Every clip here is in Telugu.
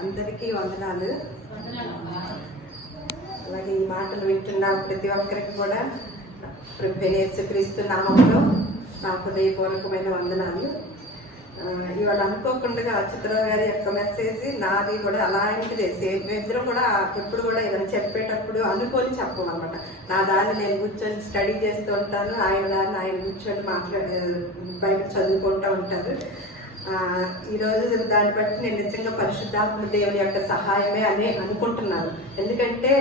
అందరికీ వందనాలు. అలాగే ఈ మాటలు వింటున్న ప్రతి ఒక్కరికి కూడా ప్రభువైన యేసుక్రీస్తు నామములో నా హృదయపూర్వకమైన వందనాలు. ఇవాళ అనుకోకుండా చిత్రరావు గారి యొక్క మెసేజ్ నాది కూడా అలాంటిదే. మేమిద్దరం కూడా ఎప్పుడు కూడా ఏదైనా చెప్పేటప్పుడు అనుకొని చెప్పమన్నమాట. నా దాన్ని నేను కూర్చొని స్టడీ చేస్తూ ఉంటాను, ఆయన దాన్ని ఆయన కూర్చొని బైబిల్ చదువుకుంటూ ఉంటారు. ఈరోజు దాన్ని బట్టి నేను నిజంగా పరిశుద్ధాత్మ దేవుని యొక్క సహాయమే అని అనుకుంటున్నాను. ఎందుకంటే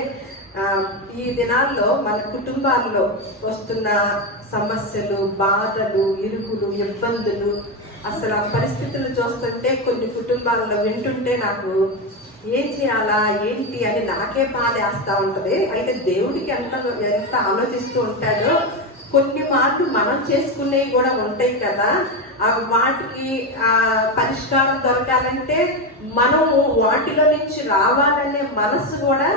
ఈ దినాల్లో మన కుటుంబాల్లో వస్తున్న సమస్యలు, బాధలు, ఇరుకులు, ఇబ్బందులు, అసలు ఆ పరిస్థితులు చూస్తుంటే కొన్ని కుటుంబాలలో వింటుంటే నాకు ఏం చేయాలా ఏంటి అని నాకే బాధేస్తూ ఉంటుంది. అయితే దేవుడికి ఎంత ఆలోచిస్తూ ఉంటాడో కొన్ని మార్లు మనం చేసుకునేవి కూడా ఉంటాయి కదా. వాటికి పరిష్కారం దొరకాలంటే మనము వాటిలో నుంచి రావాలనే మనసు కూడా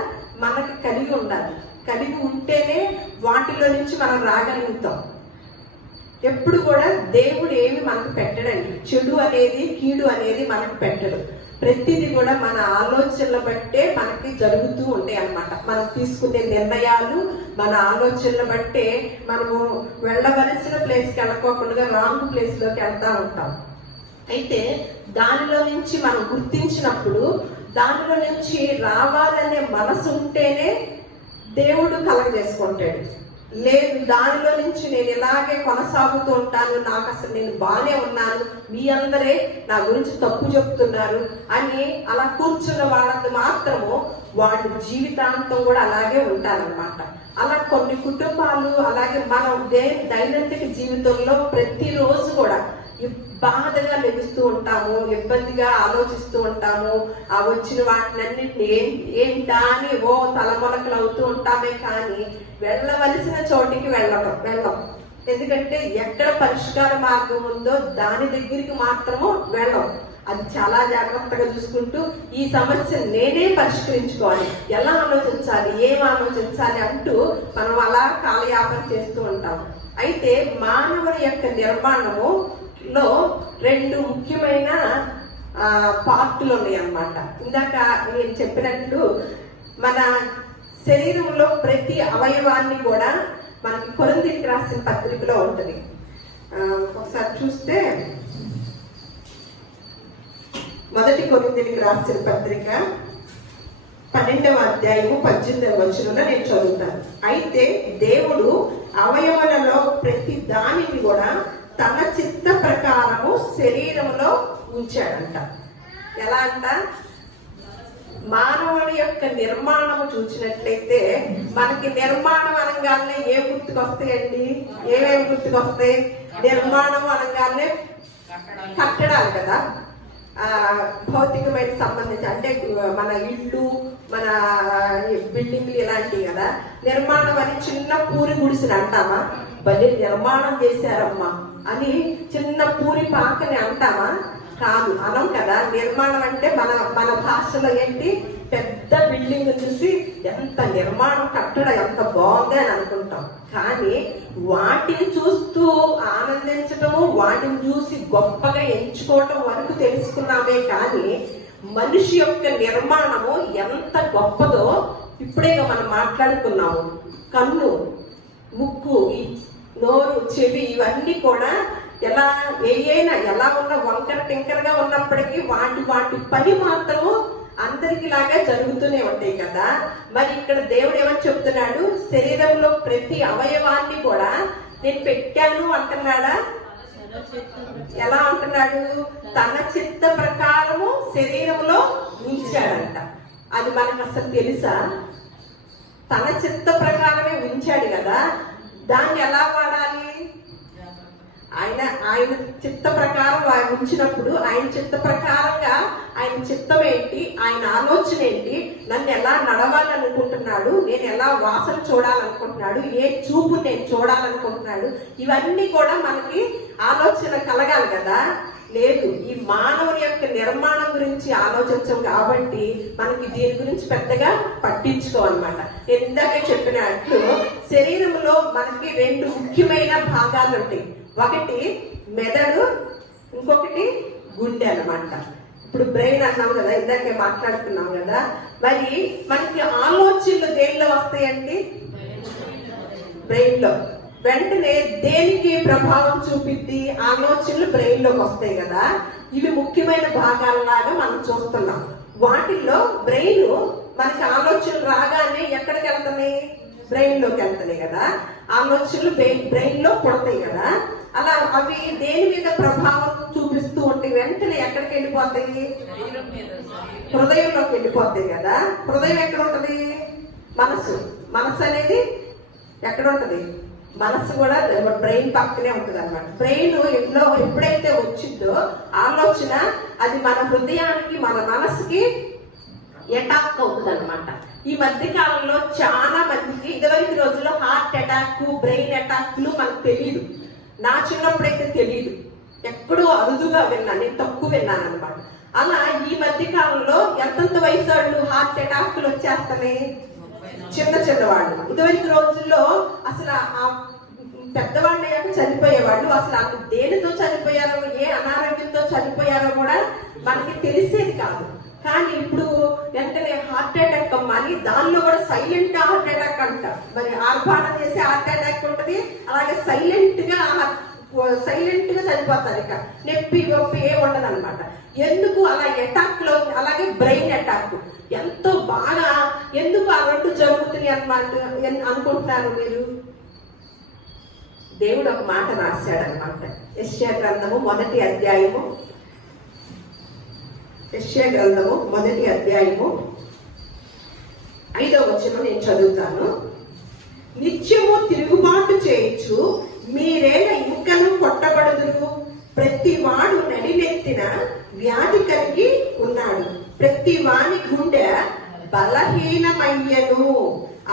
మనకి కలిగి ఉండాలి. కలిగి ఉంటేనే వాటిలో నుంచి మనం రాగలుగుతాం. ఎప్పుడు కూడా దేవుడు ఏమి మనకు పెట్టడండి. చెడు అనేది, కీడు అనేది మనకు పెట్టడు. ప్రతిదీ కూడా మన ఆలోచనలు బట్టే మనకి జరుగుతూ ఉంటాయి అన్నమాట. మనం తీసుకునే నిర్ణయాలు మన ఆలోచనలు బట్టే మనము వెళ్ళవలసిన ప్లేస్కి వెళ్ళకోకుండా రాంగ్ ప్లేస్లోకి వెళ్తూ ఉంటాం. అయితే దానిలో నుంచి మనం గుర్తించినప్పుడు దానిలో నుంచి రావాలనే మనసు ఉంటేనే దేవుడు కలగజేసుకుంటాడు. లేదు, దానిలో నుంచి నేను ఇలాగే కొనసాగుతూ ఉంటాను, నాకు అసలు నేను బాగానే ఉన్నాను, మీ అందరే నా గురించి తప్పు చెప్తున్నారు అని అలా కూర్చున్న వాళ్ళకి మాత్రము వాళ్ళ జీవితాంతం కూడా అలాగే ఉంటారనమాట. అలా కొన్ని కుటుంబాలు అలాగే మనం దైనందిక జీవితంలో ప్రతిరోజు కూడా బాధగా లభిస్తూ ఉంటాము, ఇబ్బందిగా ఆలోచిస్తూ ఉంటాము. ఆ వచ్చిన వాటినన్నింటినీ ఏంటా అని తలమొలకలు అవుతూ ఉంటామే, కానీ వెళ్ళవలసిన చోటికి వెళ్ళం. ఎందుకంటే ఎక్కడ పరిష్కార మార్గం ఉందో దాని దగ్గరికి మాత్రము వెళ్ళం. అది చాలా జాగ్రత్తగా చూసుకుంటూ ఈ సమస్య నేనే పరిష్కరించుకోవాలి, ఎలా ఆలోచించాలి, ఏం ఆలోచించాలి అంటూ మనం అలా కాలయాపన చేస్తూ ఉంటాం. అయితే మానవుని యొక్క నిర్మాణము లో రెండు ముఖ్యమైన పార్టులు ఉన్నాయి అన్నమాట. ఇందాక నేను చెప్పినట్లు మన శరీరంలో ప్రతి అవయవాన్ని కూడా మనకి కొరింథీయులకు రాసిన పత్రికలో ఉంటుంది. ఒకసారి చూస్తే మొదటి కొరింథీయులకు రాసిన పత్రిక 12వ అధ్యాయము 18వ వచనంలో నేను చదువుతాను. అయితే దేవుడు అవయవాలలో ప్రతి దానిని కూడా తన చిత్త ప్రకారము శరీరంలో ఉంచాడంట. ఎలా అంట? మానవుడి యొక్క నిర్మాణము చూసినట్లయితే మనకి నిర్మాణం అనగానే ఏ గుర్తుకొస్తాయండి? ఏమేమి గుర్తుకొస్తాయి? నిర్మాణం అనగానే కట్టడాలు కదా, భౌతికమైన సంబంధించి, అంటే మన ఇల్లు, మన బిల్డింగ్లు ఇలాంటివి కదా. నిర్మాణం అని చిన్న పూరి గుడిసెని అంటామా? భలే నిర్మాణం చేశారమ్మా అని చిన్న పూరి పాకని అంటామా? కాదు, అనం కదా. నిర్మాణం అంటే మన భాషలో ఏంటి, పెద్ద బిల్డింగ్ చూసి ఎంత నిర్మాణం, కట్టడం ఎంత బాగుంది అని అనుకుంటాం. కానీ వాటిని చూస్తూ ఆనందించటము, వాటిని చూసి గొప్పగా ఎంచుకోవటం వరకు తెలుసుకున్నామే. కానీ మనిషి యొక్క నిర్మాణము ఎంత గొప్పదో ఇప్పుడే మనం మాట్లాడుకున్నాము. కన్ను, ముక్కు, నోరు, చెవి ఇవన్నీ కూడా ఎలా ఉన్న వంకర టింకరగా ఉన్నప్పటికీ వాటి పని మాత్రము అందరికి లాగా జరుగుతూనే ఉంటాయి కదా. మరి ఇక్కడ దేవుడు ఏమని చెప్తున్నాడు? శరీరంలో ప్రతి అవయవాన్ని కూడా నేను పెట్టాను అంటున్నాడా? ఎలా అంటున్నాడు? తన చిత్త ప్రకారము శరీరంలో ఉంచాడంట. అది మనకు అసలు తెలుసా? తన చిత్త ప్రకారమే ఉంచాడు కదా, దాన్ని ఎలా వాడాలి? ఆయన చిత్త ప్రకారం ఉంచినప్పుడు ఆయన చిత్త ప్రకారంగా ఆయన చిత్తం ఏంటి, ఆయన ఆలోచన ఏంటి, నన్ను ఎలా నడవాలనుకుంటున్నాడు, నేను ఎలా వాసన చూడాలనుకుంటున్నాడు, ఏ చూపు నేను చూడాలనుకుంటున్నాడు, ఇవన్నీ కూడా మనకి ఆలోచన కలగాలి కదా. లేదు, ఈ మానవుని యొక్క నిర్మాణం గురించి ఆలోచించం కాబట్టి మనకి దీని గురించి పెద్దగా పట్టించుకోవాలన్నమాట. నేను ఇందాకే చెప్పినట్లు శరీరంలో మనకి రెండు ముఖ్యమైన భాగాలు ఉంటాయి. ఒకటి మెదడు, ఇంకొకటి గుండె అన్నమాట. ఇప్పుడు బ్రెయిన్ అన్నాం కదా, ఇందాకే మాట్లాడుతున్నాం కదా. మరి మనకి ఆలోచనలు దేనిలో వస్తాయండి? బ్రెయిన్ లో. వెంటనే దేనికి ప్రభావం చూపిద్ది? ఆలోచనలు బ్రెయిన్ లోకి వస్తాయి కదా. ఇవి ముఖ్యమైన భాగాలలాగా మనం చూస్తున్నాం. వాటిల్లో బ్రెయిన్ మనకి ఆలోచనలు రాగానే ఎక్కడికి వెళ్తున్నాయి? బ్రెయిన్ లోకి వెళ్తున్నాయి కదా. ఆలోచనలు బ్రెయిన్ లో పుడతాయి కదా. అలా అవి దేని మీద ప్రభావం చూపిస్తూ ఉంటాయి? వెంటనే ఎక్కడికి వెళ్ళిపోతాయి? హృదయంలోకి వెళ్ళిపోతాయి కదా. హృదయం ఎక్కడ ఉంటది? మనసు. మనసు అనేది ఎక్కడ ఉంటది? మనసు కూడా బ్రెయిన్ పక్కనే ఉంటది అనమాట. బ్రెయిన్ ఇంట్లో ఎప్పుడైతే వచ్చిందో ఆలోచన, అది మన హృదయానికి, మన మనసుకి అటాక్ అవుతుంది అనమాట. ఈ మధ్య కాలంలో చాలా మందికి, ఇదివరకు రోజుల్లో హార్ట్ అటాక్, బ్రెయిన్ అటాక్లు మనకు తెలియదు. నా చిన్నప్పుడైతే తెలియదు, ఎప్పుడూ అరుదుగా విన్నాను, నేను తక్కువ విన్నాను అనమాట. అలా ఈ మధ్య కాలంలో ఎంతంత వయసు వాళ్ళు హార్ట్ అటాక్లు వచ్చేస్తాయి? చిన్న చిన్న వాళ్ళు. ఇదివరకు రోజుల్లో అసలు ఆ పెద్దవాళ్ళు అయ్యాక చనిపోయేవాళ్ళు. అసలు అది దేనితో చనిపోయారో, ఏ అనారోగ్యంతో చనిపోయారో కూడా మనకి తెలిసేది కాదు. కానీ ఇప్పుడు వెంటనే హార్ట్ అటాక్ అమ్మని, దానిలో కూడా సైలెంట్ హార్ట్ అటాక్ అంట. మరి ఆర్భాటం చేసే హార్ట్ అటాక్ ఉంటుంది, అలాగే సైలెంట్ గా చనిపోతారు. ఇక నొప్పి నొప్పి ఏ ఉండదు అనమాట. ఎందుకు అలా అటాక్ లో? అలాగే బ్రెయిన్ అటాక్ ఎంతో బాగా ఎందుకు ఆ రెండు జరుగుతున్నాయి అన్నమాట అనుకుంటున్నారు మీరు? దేవుడు ఒక మాట రాశాడనమాట. యెషయా గ్రంథము 1వ అధ్యాయము, యెషయా గ్రంథము 1వ అధ్యాయము 5వ వచనం నేను చదువుతాను. నిత్యము తిరుగుబాటు చేయొచ్చు, మీరేల ఇంకను కొట్టబడుదురు. ప్రతి వాడు నడినెత్తిన వ్యాధి కలిగి ఉన్నాడు, ప్రతి వాని గుండె బలహీనమయ్యను.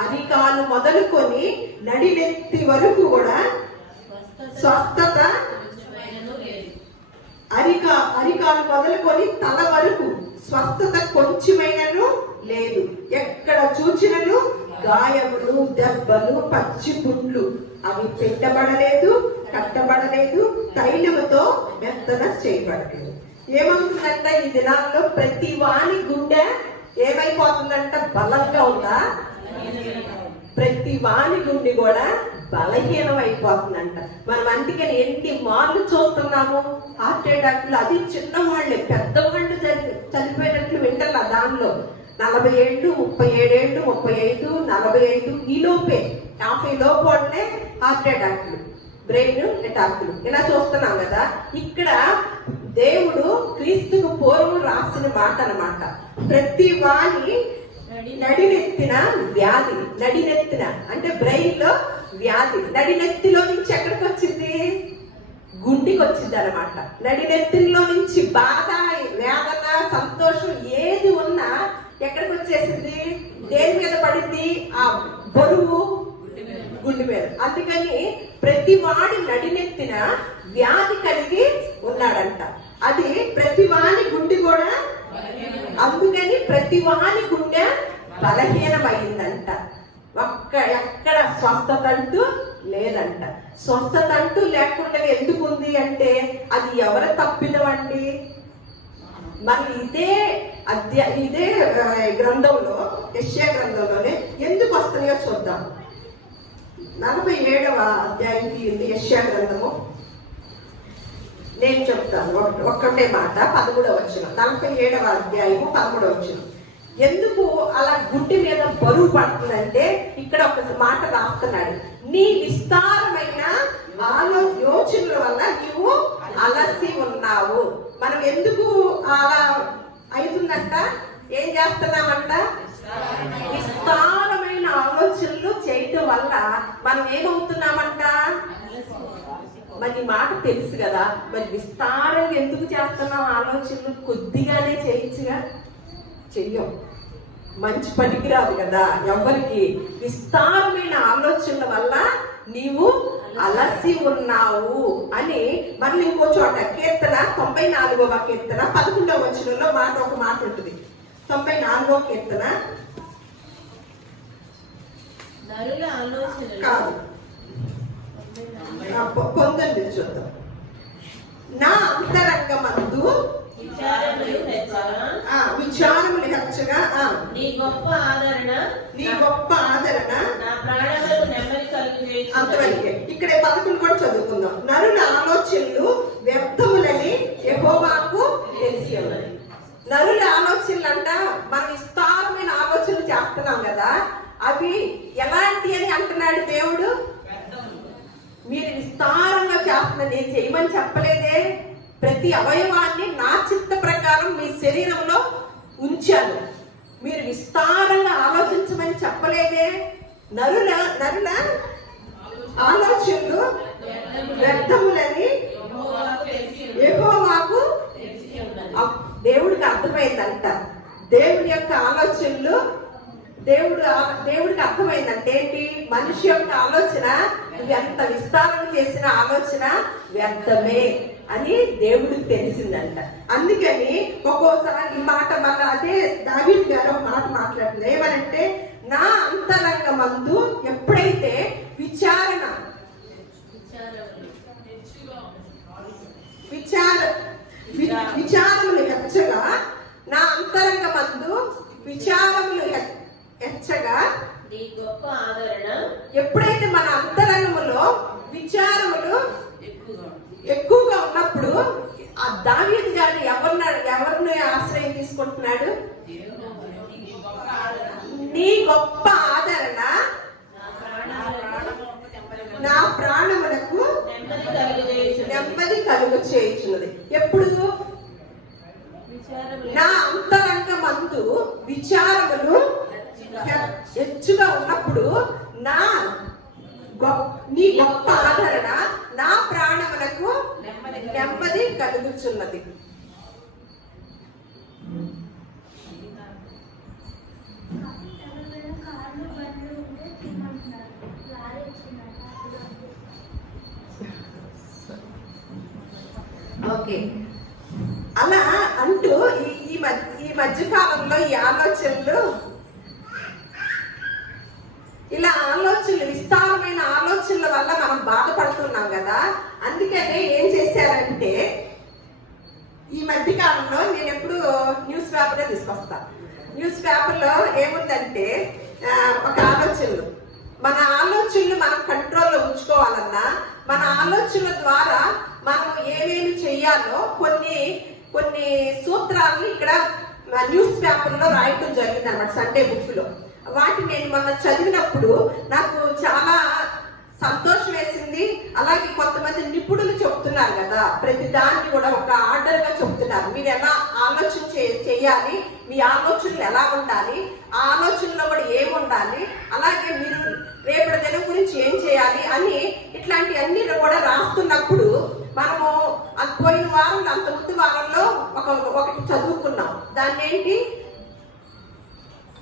అరికాలు మొదలుకొని నడినెత్తి వరకు కూడా స్వస్థత, అరికాలు మొదలుకొని తల వరకు స్వస్థత కొంచెమైనను లేదు. ఎక్కడ చూచినను గాయములు, దెబ్బలు, పచ్చి పుండ్లు. అవి పెట్టబడలేదు, కట్టబడలేదు, తైలముతో మెత్తన చేయబడలేదు. ఏమవుతుందంట ఈ దినాల్లో? ప్రతి వాని గుండె ఏమైపోతుందంట? బలంగా ఉందా? ప్రతి వాని గుండె కూడా బలహీనం అయిపోతుందంట. మనం అందుకని ఎన్ని మార్లు చూస్తున్నాము హార్ట్ అటాక్లు. అది చిన్నవాళ్ళే, పెద్దవాళ్ళు చనిపోయినట్లు వింటలా. దానిలో 40 ఏళ్ళు, 37 ఏళ్ళు, 35, 45 ఈ లోపే, 50 లోపు అంటే హార్ట్ అటాక్లు, బ్రెయిన్ అటాక్లు ఇలా చూస్తున్నాం కదా. ఇక్కడ దేవుడు క్రీస్తుకు పూర్వం రాసిన మాట అన్నమాట. ప్రతి వాని నడినెత్తిన వ్యాధి. నడినెత్తిన అంటే బ్రెయిన్ లో వ్యాధి. నడినెత్తిలో నుంచి ఎక్కడికి వచ్చింది? గుండెకి వచ్చింది అనమాట. నడినెత్తిలో నుంచి బాధ, వేదన, సంతోషం ఏది ఉన్నా ఎక్కడికి వచ్చేసింది? దేని మీద పడింది? ఆ బరువు గుండె మీద. అందుకని ప్రతి వాడి నడినెత్తిన వ్యాధి కలిగి ఉన్నాడంట. అది ప్రతి వాని గుండె కూడా, అందుకని ప్రతి వాని గుండె బలహీనమైందంట. ఎక్కడ స్వస్థత అంటూ లేదంట. స్వస్థత అంటూ లేకుండా ఎందుకు ఉంది అంటే అది ఎవరు తప్పిదమండి? మరి ఇదే గ్రంథంలో, యెషయా గ్రంథంలోనే ఎందుకు వస్తున్నాయో చూద్దాం. 47వ అధ్యాయం తీయండి యెషయా గ్రంథము. నేను చెప్తాను ఒక్కటే మాట. 13వ వచనం, 47వ అధ్యాయము 13వ వచనం. ఎందుకు అలా గుండె మీద బరువు పడుతుందంటే ఇక్కడ ఒక మాట రాస్తున్నాడు. నీ విస్తారమైన యోచనల వల్ల నీవు అలసి ఉన్నావు. మనం ఎందుకు అలా అవుతుందంట? ఏం చేస్తున్నామంట? విస్తారమైన ఆలోచనలు చేయటం వల్ల మనం ఏమవుతున్నామంట? మరి మాట తెలుసు కదా. మరి విస్తారంగా ఎందుకు చేస్తున్నాం ఆలోచనలు? కొద్దిగానే చేయొచ్చుగా. చెయ్యం, మంచి పనికిరాదు కదా ఎవరికి. విస్తారమైన ఆలోచనల వల్ల నీవు అలసి ఉన్నావు అని మళ్ళీ ఇంకో చోట కీర్తన 94వ కీర్తన 11వ వచనంలో ఒక మాట ఉంటుంది. 94వ కీర్తన కాదు, 19 చూద్దాం. నా అంతరంగమందు హెచ్చగా నీ గొప్ప ఆదరణ నా ప్రాణములకు నెమ్మది కలుగజేయుచున్నది. అంతవరకే. ఇక్కడ 11 కూడా చదువుకుందాం. నరుల ఆలోచనలు వ్యర్థములని యెహోవాకు తెలిసి ఉన్నది. నరుల ఆలోచనలు అంట మనం విస్తారమైన ఆలోచనలు చేస్తున్నాం కదా, అవి ఎలాంటి అని అంటున్నాడు దేవుడు. మీరు విస్తారంగా చేస్తున్నారు, నేను చేయమని చెప్పలేదే. ప్రతి అవయవాన్ని నా చిత్త ప్రకారం మీ శరీరంలో ఉంచాను, మీరు విస్తారంగా ఆలోచించమని చెప్పలేదే. నరుల ఆలోచనలు వ్యర్థములని యెహోవాకు దేవుడికి అర్థమైందంట. దేవుడి యొక్క ఆలోచనలు దేవుడికి అర్థమైందంటే ఏంటి? మనిషి యొక్క ఆలోచన ఎంత విస్తారం చేసిన ఆలోచన వ్యర్థమే అని దేవుడికి తెలిసిందంట. అందుకని ఒక్కోసారి ఈ మాట మళ్ళీ అదే దావీదు గారు ఒక మాట మాట్లాడుతుంది. ఏమనంటే, నా అంతరంగమందు ఎప్పుడైతే విచారములు హెచ్చగా, నా అంతరంగమందు విచారములు హెచ్చగా, నీ గొప్ప ఆదరణ ఎప్పుడైతే మన అంతరంగములో విచారములు ఎక్కువగా ఉన్నప్పుడు ఆ దావీదు గారు ఎవరిని ఆశ్రయం తీసుకుంటున్నాడు? నీ గొప్ప ఆదరణ నా ప్రాణములకు నెమ్మది కలుగ చేయుచున్నది. ఎప్పుడు? నా అంతరంగమందు విచారములు హెచ్చుగా ఉన్నప్పుడు నీ గొప్ప ఆదరణ నా ప్రాణములకు నెమ్మది కలుగుచున్నది. ఓకే, అలా అంటూ ఈ మధ్య కాలంలో ఈ ఆలోచనలు, ఇలా విస్తారమైన ఆలోచనల వల్ల మనం బాధపడుతున్నాం కదా. అందుకనే ఏం చేశారంటే, ఈ మధ్య కాలంలో నేను ఎప్పుడు న్యూస్ పేపర్లో తీసుకొస్తా. న్యూస్ పేపర్లో ఏముందంటే, ఒక ఆలోచనలు, మన ఆలోచనలు మనం కంట్రోల్లో ఉంచుకోవాలన్నా, మన ఆలోచనల ద్వారా మనం ఏమేమి చెయ్యాలో కొన్ని సూత్రాలను ఇక్కడ న్యూస్ పేపర్లో రాయటం జరిగింది అన్నమాట, సండే బుక్ లో. వాటిని నేను మొన్న చదివినప్పుడు నాకు చాలా సంతోషం వేసింది. అలాగే కొంతమంది నిపుణులు చెప్తున్నారు కదా, ప్రతి దాన్ని కూడా ఒక ఆర్డర్ గా చెప్తున్నారు. మీరు ఎలా ఆలోచన చేయాలి, మీ ఆలోచనలు ఎలా ఉండాలి, ఆ ఆలోచనలో కూడా ఏమి ఉండాలి, అలాగే మీరు రేపటి దినం గురించి ఏం చేయాలి అని ఇట్లాంటి అన్ని కూడా రాస్తున్నప్పుడు మనము పోయిన వారంలో, అంత ముందు వారంలో ఒకటి చదువుకున్నాం. దాన్ని ఏంటి?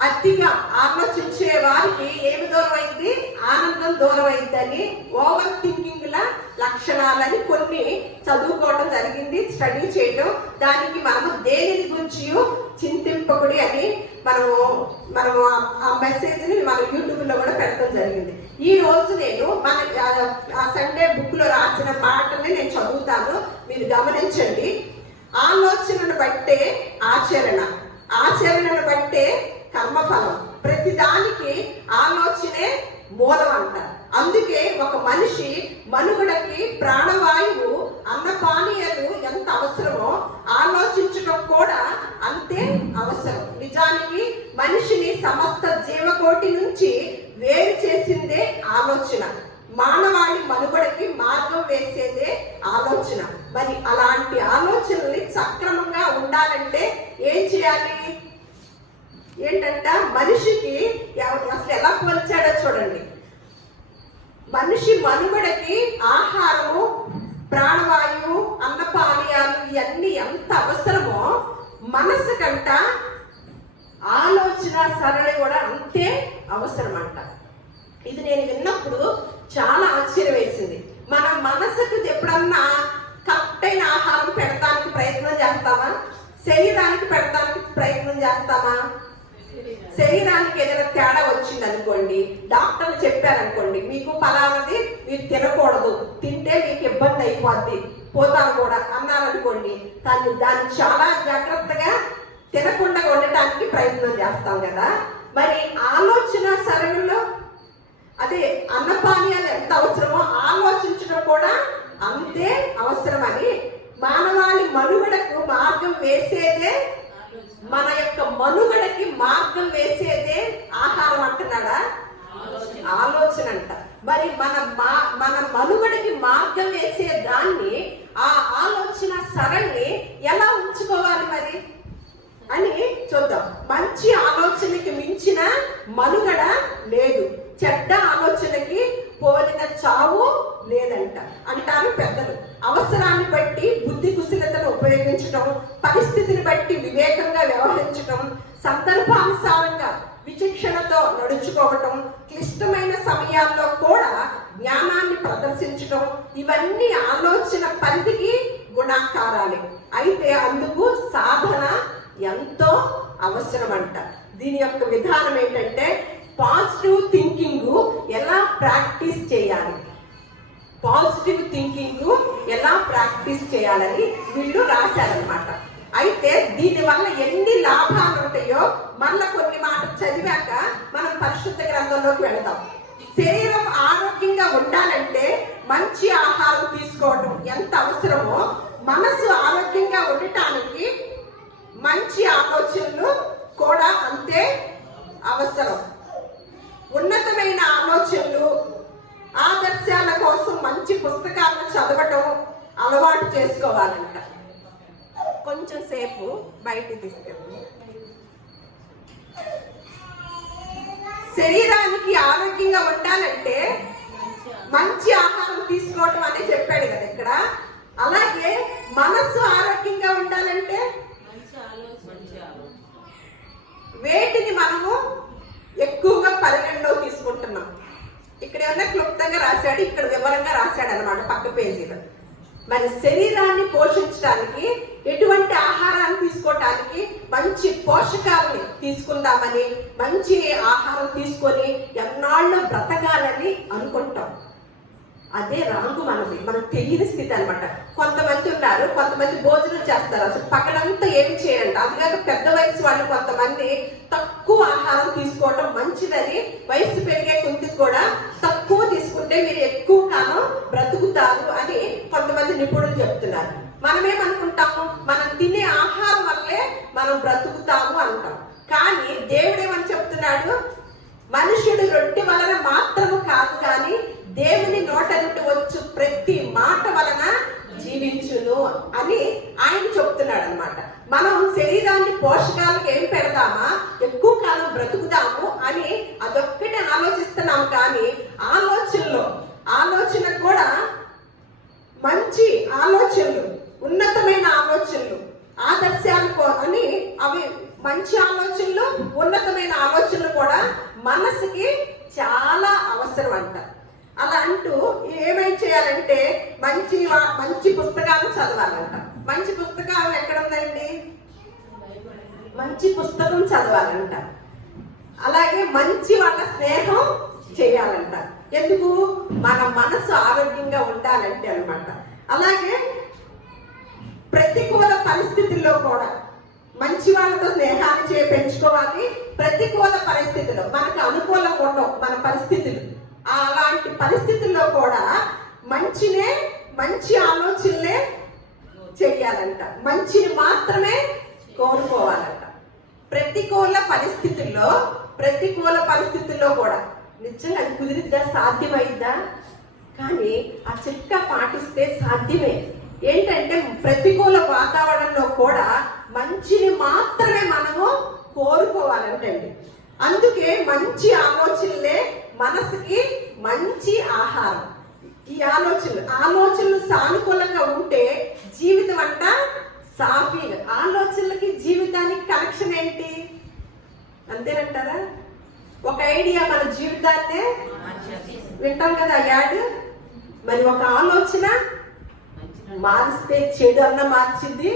అతిగా ఆలోచించే వారికి ఏమి దూరం అయింది? ఆనందం దూరం అయిందని, ఓవర్ థింకింగ్ ల లక్షణాలని కొన్ని చదువుకోవడం జరిగింది, స్టడీ చేయడం. దానికి మనము దేని గురించి చింతింపకుడి అని మనము ఆ మెసేజ్ ని మన యూట్యూబ్ లో కూడా పెట్టడం జరిగింది. ఈ రోజు నేను ఆ సండే బుక్ లో రాసిన మాటని నేను చదువుతాను, మీరు గమనించండి. ఆలోచనను బట్టే ఆచరణ, ఆచరణను బట్టే కర్మఫలం, ప్రతి దానికి ఆలోచనే మూలం అంటారు. అందుకే ఒక మనిషి మనుగడకి ప్రాణవాయువు, అన్నపానీయాలు ఎంత అవసరమో ఆలోచించడం కూడా అంతే అవసరం. నిజానికి మనిషిని సమస్త జీవకోటి నుంచి వేరు చేసిందే ఆలోచన. మానవాళి మనుగడకి మార్గం వేసేదే ఆలోచన. మరి అలాంటి ఆలోచనల్ని సక్రమంగా ఉండాలంటే ఏం చేయాలి? ఏంటంట, మనిషికి అసలు ఎలా పోల్చాడో చూడండి. మనిషి మనుగడకి ఆహారము, ప్రాణవాయువు, అన్నపానీయాలు ఇవన్నీ ఎంత అవసరమో మనసు కంట ఆలోచన సరళి కూడా అంతే అవసరం అంట. ఇది నేను విన్నప్పుడు చాలా ఆశ్చర్యం వేసింది. మన మనసుకు ఎప్పుడన్నా కరెక్ట్ అయిన ఆహారం పెడతానికి ప్రయత్నం చేస్తామా? శరీరానికి పెడతానికి ప్రయత్నం చేస్తామా? శరీరానికి ఏదైనా తేడా వచ్చింది అనుకోండి, డాక్టర్లు చెప్పారనుకోండి, మీకు ఫలానది మీరు తినకూడదు, తింటే మీకు ఇబ్బంది అయిపోద్ది, పోతాను కూడా అన్నారనుకోండి, దాన్ని చాలా జాగ్రత్తగా తినకుండా ఉండటానికి ప్రయత్నం చేస్తాం కదా, మరి ఆలోచన సరళిలో అదే అన్నపానీయాలు ఎంత అవసరమో ఆలోచించడం కూడా అంతే అవసరమని, మానవాళి మనుగడకు మార్గం వేసేదే, మన యొక్క మనుగడకి మార్గం వేసేదే ఆహారం అంటున్నాడా? ఆలోచన అంట. మరి మన మనుగడకి మార్గం వేసే దాన్ని, ఆ ఆలోచన సరళిని ఎలా ఉంచుకోవాలి మరి అని చూద్దాం. మంచి ఆలోచనకి మించిన మనుగడ లేదు, చెడ్డ ఆలోచనకి పోలిన చావు లేదంట అంటారు పెద్దలు. అవసరాన్ని బట్టి బుద్ధి కుశలతను ఉపయోగించడం, పరిస్థితిని బట్టి వివేకంగా వ్యవహరించడం, సందర్భానుసారంగా విచక్షణతో నడుచుకోవటం, క్లిష్టమైన సమయాల్లో కూడా జ్ఞానాన్ని ప్రదర్శించడం, ఇవన్నీ ఆలోచన పరిధికి గుణాకారాలే. అయితే అందుకు సాధన ఎంతో అవసరమంట. దీని యొక్క విధానం ఏంటంటే, పాజిటివ్ థింకింగ్ ఎలా ప్రాక్టీస్ చేయాలి, పాజిటివ్ థింకింగ్ ఎలా ప్రాక్టీస్ చేయాలని వీళ్ళు రాశారనమాట. అయితే దీనివల్ల ఎన్ని లాభాలు ఉంటాయో మళ్ళా కొన్ని మాటలు చదివాక మనం పరిశుద్ధ గ్రంథంలోకి వెళతాం. శరీరం ఆరోగ్యంగా ఉండాలంటే మంచి ఆహారం తీసుకోవడం ఎంత అవసరమో, మనసు ఆరోగ్యంగా ఉండటానికి మంచి ఆలోచనలు కూడా అంతే అవసరం. ఉన్నతమైన ఆలోచనలు, ఆదర్శాల కోసం మంచి పుస్తకాలను చదవటం అలవాటు చేసుకోవాలంట. కొంచెం సేపు బయట తీసుకెళ్ళి, శరీరానికి ఆరోగ్యంగా ఉండాలంటే మంచి ఆహారం తీసుకోవటం అని చెప్పాడు కదా ఇక్కడ. అలాగే మనసు ఆరోగ్యంగా ఉండాలంటే వేటిని మనము ఎక్కువగా పరిగణలో తీసుకుంటున్నాం. ఇక్కడ ఏమన్నా క్లుప్తంగా రాశాడు, ఇక్కడ వివరంగా రాశాడు అన్నమాట పక్క పేజీలో. మరి శరీరాన్ని పోషించడానికి ఎటువంటి ఆహారాన్ని తీసుకోవటానికి, మంచి పోషకాలని తీసుకుందామని మంచి ఆహారం తీసుకొని ఎన్నాళ్ళు బ్రతకాలని అనుకుంటాం. అదే రాంగు మనది, మనకు తెలియని స్థితి అనమాట. కొంతమంది ఉన్నారు, కొంతమంది భోజనం చేస్తారు, అసలు పగలంతా ఏమి చేయండి. అందుకని పెద్ద వయసు వాళ్ళు కొంతమంది తక్కువ ఆహారం తీసుకోవడం మంచిదని, వయసు పెరిగే కొద్దికి కూడా తక్కువ తీసుకుంటే మీరు ఎక్కువ కాలం బ్రతుకుతారు అని కొంతమంది నిపుణులు చెప్తున్నారు. మనమేమనుకుంటాము, మనం తినే ఆహారం వల్లే మనం బ్రతుకుతాము అంటాం. కానీ దేవుడేమని చెప్తున్నాడు, మనుషుడు రొట్టె వలన మాత్రము కాదు కానీ దేవుని నోట నుండి వచ్చు ప్రతి మాట వలన జీవించును అని ఆయన చెప్తున్నాడు అనమాట. మనం శరీరాన్ని పోషకాలకు ఏం పెడతామా, ఎక్కువ కాలం బ్రతుకుదాము అని అదొక్కటే ఆలోచిస్తున్నాం. కానీ ఆలోచన కూడా మంచి ఆలోచనలు, ఉన్నతమైన ఆలోచనలు, ఆదర్శాలు అని, అవి మంచి ఆలోచనలు, ఉన్నతమైన ఆలోచనలు కూడా మనసుకి చాలా అవసరం అంట. అలా అంటూ ఏమేం చేయాలంటే మంచి పుస్తకాలు చదవాలంట. మంచి పుస్తకాలు ఎక్కడ ఉందండి? మంచి పుస్తకం చదవాలంట. అలాగే మంచి వాళ్ళ స్నేహం చేయాలంట. ఎందుకు? మన మనసు ఆరోగ్యంగా ఉండాలంటే అన్నమాట. అలాగే ప్రతికూల పరిస్థితుల్లో కూడా మంచి వాళ్ళతో స్నేహాన్ని పెంచుకోవాలి. ప్రతికూల పరిస్థితులు మనకు అనుకూలంగా ఉండవు మన పరిస్థితులు, అలాంటి పరిస్థితుల్లో కూడా మంచి ఆలోచనలే చెయ్యాలంట. మంచిని మాత్రమే కోరుకోవాలంట. ప్రతికూల పరిస్థితుల్లో కూడా నిజంగా అది కుదిరిద్దా, సాధ్యమైద్దా? కానీ ఆ చిట్కా పాటిస్తే సాధ్యమే. ఏంటంటే ప్రతికూల వాతావరణంలో కూడా మంచిని మాత్రమే మనము కోరుకోవాలంటండి. అందుకే మంచి ఆలోచనలే మనసుకి మంచి ఆహారం. ఈ ఆలోచనలు సానుకూలంగా ఉంటే జీవితం అంట సాఫీగా. ఆలోచనలకి జీవితానికి కనెక్షన్ ఏంటి? అంతేనంటారా? ఒక ఐడియా మన జీవితాన్నే వింటాం కదా యాడ్. మరి ఒక ఆలోచన మారిస్తే చెడు అన్న మార్చింది,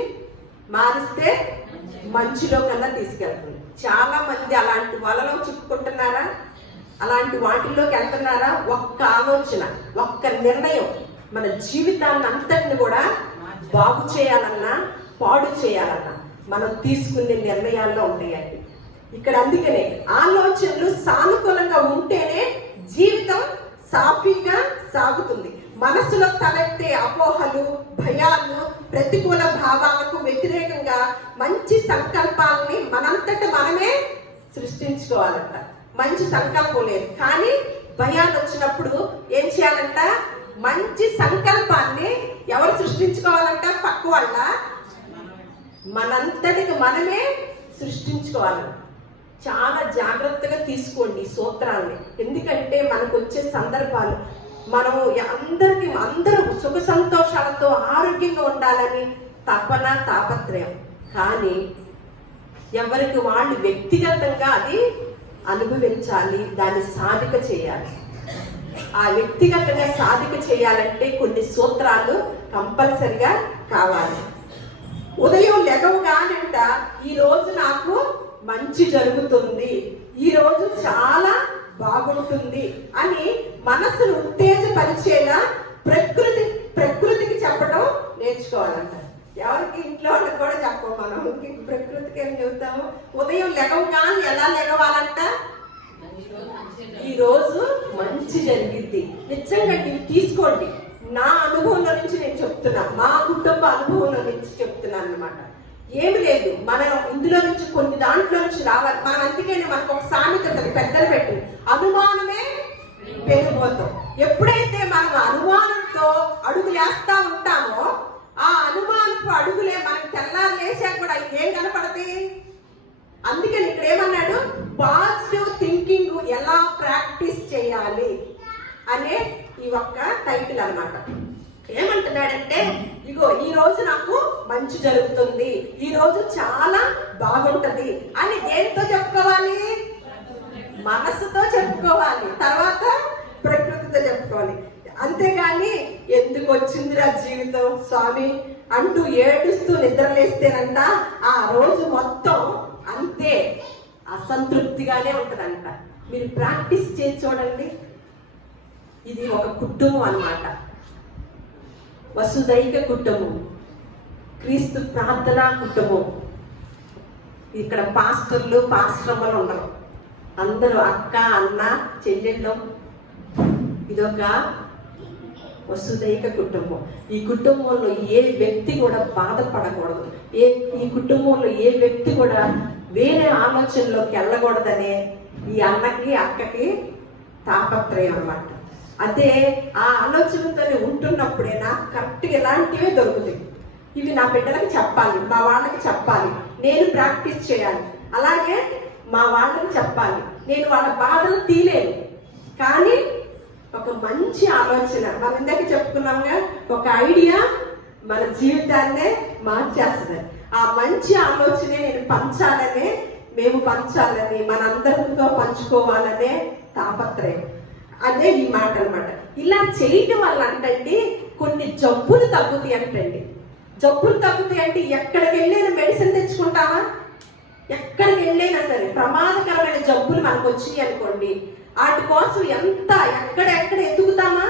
మారిస్తే మంచిలో కన్నా తీసుకెళ్తుంది. చాలా మంది అలాంటి వలలో చిక్కుకుంటున్నారా? అలాంటి వాటిల్లోకి వెళ్తున్నారా? ఒక్క ఆలోచన, ఒక్క నిర్ణయం మన జీవితాన్ని అంతటిని కూడా బాగు చేయాలన్నా పాడు చేయాలన్నా మనం తీసుకునే నిర్ణయాల్లో ఉంటాయండి. ఇక్కడ అందుకనే ఆలోచనలు సానుకూలంగా ఉంటేనే జీవితం సాఫీగా సాగుతుంది. మనసులో తలెత్తే అపోహలు, భయాలు, ప్రతికూల భావాలకు వ్యతిరేకంగా మంచి సంకల్పాలని మనంతట మనమే సృష్టించుకోవాలంట. మంచి సంకల్పం లేదు కానీ భయాలు వచ్చినప్పుడు ఏం చేయాలంట? మంచి సంకల్పాన్ని ఎవరు సృష్టించుకోవాలంట? పక్క వాళ్ళ, మనంతటికి మనమే సృష్టించుకోవాలంట. చాలా జాగ్రత్తగా తీసుకోండి ఈ సూత్రాన్ని. ఎందుకంటే మనకు వచ్చే సందర్భాలు, మనం అందరూ సుఖ సంతోషాలతో ఆరోగ్యంగా ఉండాలని తపన, తాపత్రయం. కానీ ఎవరికి వాళ్ళు వ్యక్తిగతంగా అది అనుభవించాలి, దాన్ని సాధిక చేయాలి. ఆ వ్యక్తిగతంగా సాధిక చేయాలంటే కొన్ని సూత్రాలు కంపల్సరిగా కావాలి. ఉదయం లెగవగానంట ఈ రోజు నాకు మంచి జరుగుతుంది, ఈ రోజు చాలా బాగుంటుంది అని మనసును ఉత్తేజపరిచేలా ప్రకృతికి చెప్పడం నేర్చుకోవాలంట. ఎవరికి ఇంట్లో వాళ్ళకి కూడా చెప్పం. మనం ప్రకృతికి ఏం చెబుతాము? ఉదయం లెగవగానే ఎలా లెగవాలంట? ఈ రోజు మంచి జరిగింది. నిజంగా మీరు తీసుకోండి. నా అనుభవంలో నుంచి నేను చెప్తున్నా, మా కుటుంబ అనుభవంలో నుంచి చెప్తున్నాను అనమాట. ఏమి లేదు, మనం ఇందులో నుంచి కొన్ని దాంట్లో నుంచి రావాలి. మనం అందుకనే మనకు ఒక సామెత పెద్దలు పెట్టి అనుమానమే పెరిగిపోతాం. ఎప్పుడైతే మనం అనుమానంతో అడుగులు వేస్తా ఉంటామో ఆ అనుమానపు అడుగులే మనకు తెల్లారు లేచాక కూడా ఏం కనపడతాయి? అందుకని ఇక్కడ ఏమన్నాడు? పాజిటివ్ థింకింగ్ ఎలా ప్రాక్టీస్ చేయాలి అనే ఈ ఒక్క టైటిల్ అన్నమాట. ఏమంటున్నాడంటే, ఇగో ఈ రోజు నాకు మంచి జరుగుతుంది, ఈ రోజు చాలా బాగుంటది అని దేనితో చెప్పుకోవాలి? మనసుతో చెప్పుకోవాలి, తర్వాత ప్రకృతితో చెప్పుకోవాలి. అంతేగాని ఎందుకు వచ్చిందిరా జీవితం స్వామి అంటూ ఏడుస్తూ నిద్రలేస్తేనంట ఆ రోజు మొత్తం అంతే అసంతృప్తిగానే ఉంటదంట. మీరు ప్రాక్టీస్ చేసి చూడండి. ఇది ఒక కుటుంబం అన్నమాట, వసుదైక కుటుంబం, క్రీస్తు ప్రార్థనా కుటుంబం. ఇక్కడ పాస్టర్లు, పాస్టర్లు ఉండరు, అందరూ అక్క, అన్న, చెల్లెళ్ళు. ఇదొక వసుదైక కుటుంబం. ఈ కుటుంబంలో ఏ వ్యక్తి కూడా బాధపడకూడదు, ఈ కుటుంబంలో ఏ వ్యక్తి కూడా వేరే ఆలోచనలోకి వెళ్ళకూడదనే ఈ అన్నకి, అక్కకి తాపత్రయం అన్నమాట. అదే ఆ ఆలోచనతోనే ఉంటున్నప్పుడే నాకు కరెక్ట్గా ఇలాంటివే దొరుకుతాయి. ఇవి నా బిడ్డలకి చెప్పాలి, మా వాళ్ళకి చెప్పాలి, నేను ప్రాక్టీస్ చేయాలి. అలాగే మా వాళ్ళకి చెప్పాలి. నేను వాళ్ళ బాధలు తీలేను, కానీ ఒక మంచి ఆలోచన, మనం ఇందాక చెప్పుకున్నాంగా, ఒక ఐడియా మన జీవితాన్నే మార్చేస్తుంది. ఆ మంచి ఆలోచనే నేను పంచాలనే, మేము పంచాలని, మనందరితో పంచుకోవాలనే తాపత్రయం. అదే ఈ మాట అన్నమాట. ఇలా చేయటం వల్ల అంటండి కొన్ని జబ్బులు తగ్గుతాయి అంటండి. జబ్బులు తగ్గుతాయి అంటే ఎక్కడికి వెళ్ళైనా మెడిసిన్ తెచ్చుకుంటామా? ఎక్కడికి వెళ్ళైనా సరే ప్రమాదకరమైన జబ్బులు మనకు వచ్చినాయి అనుకోండి, వాటి కోసం ఎక్కడ ఎదుగుతామా?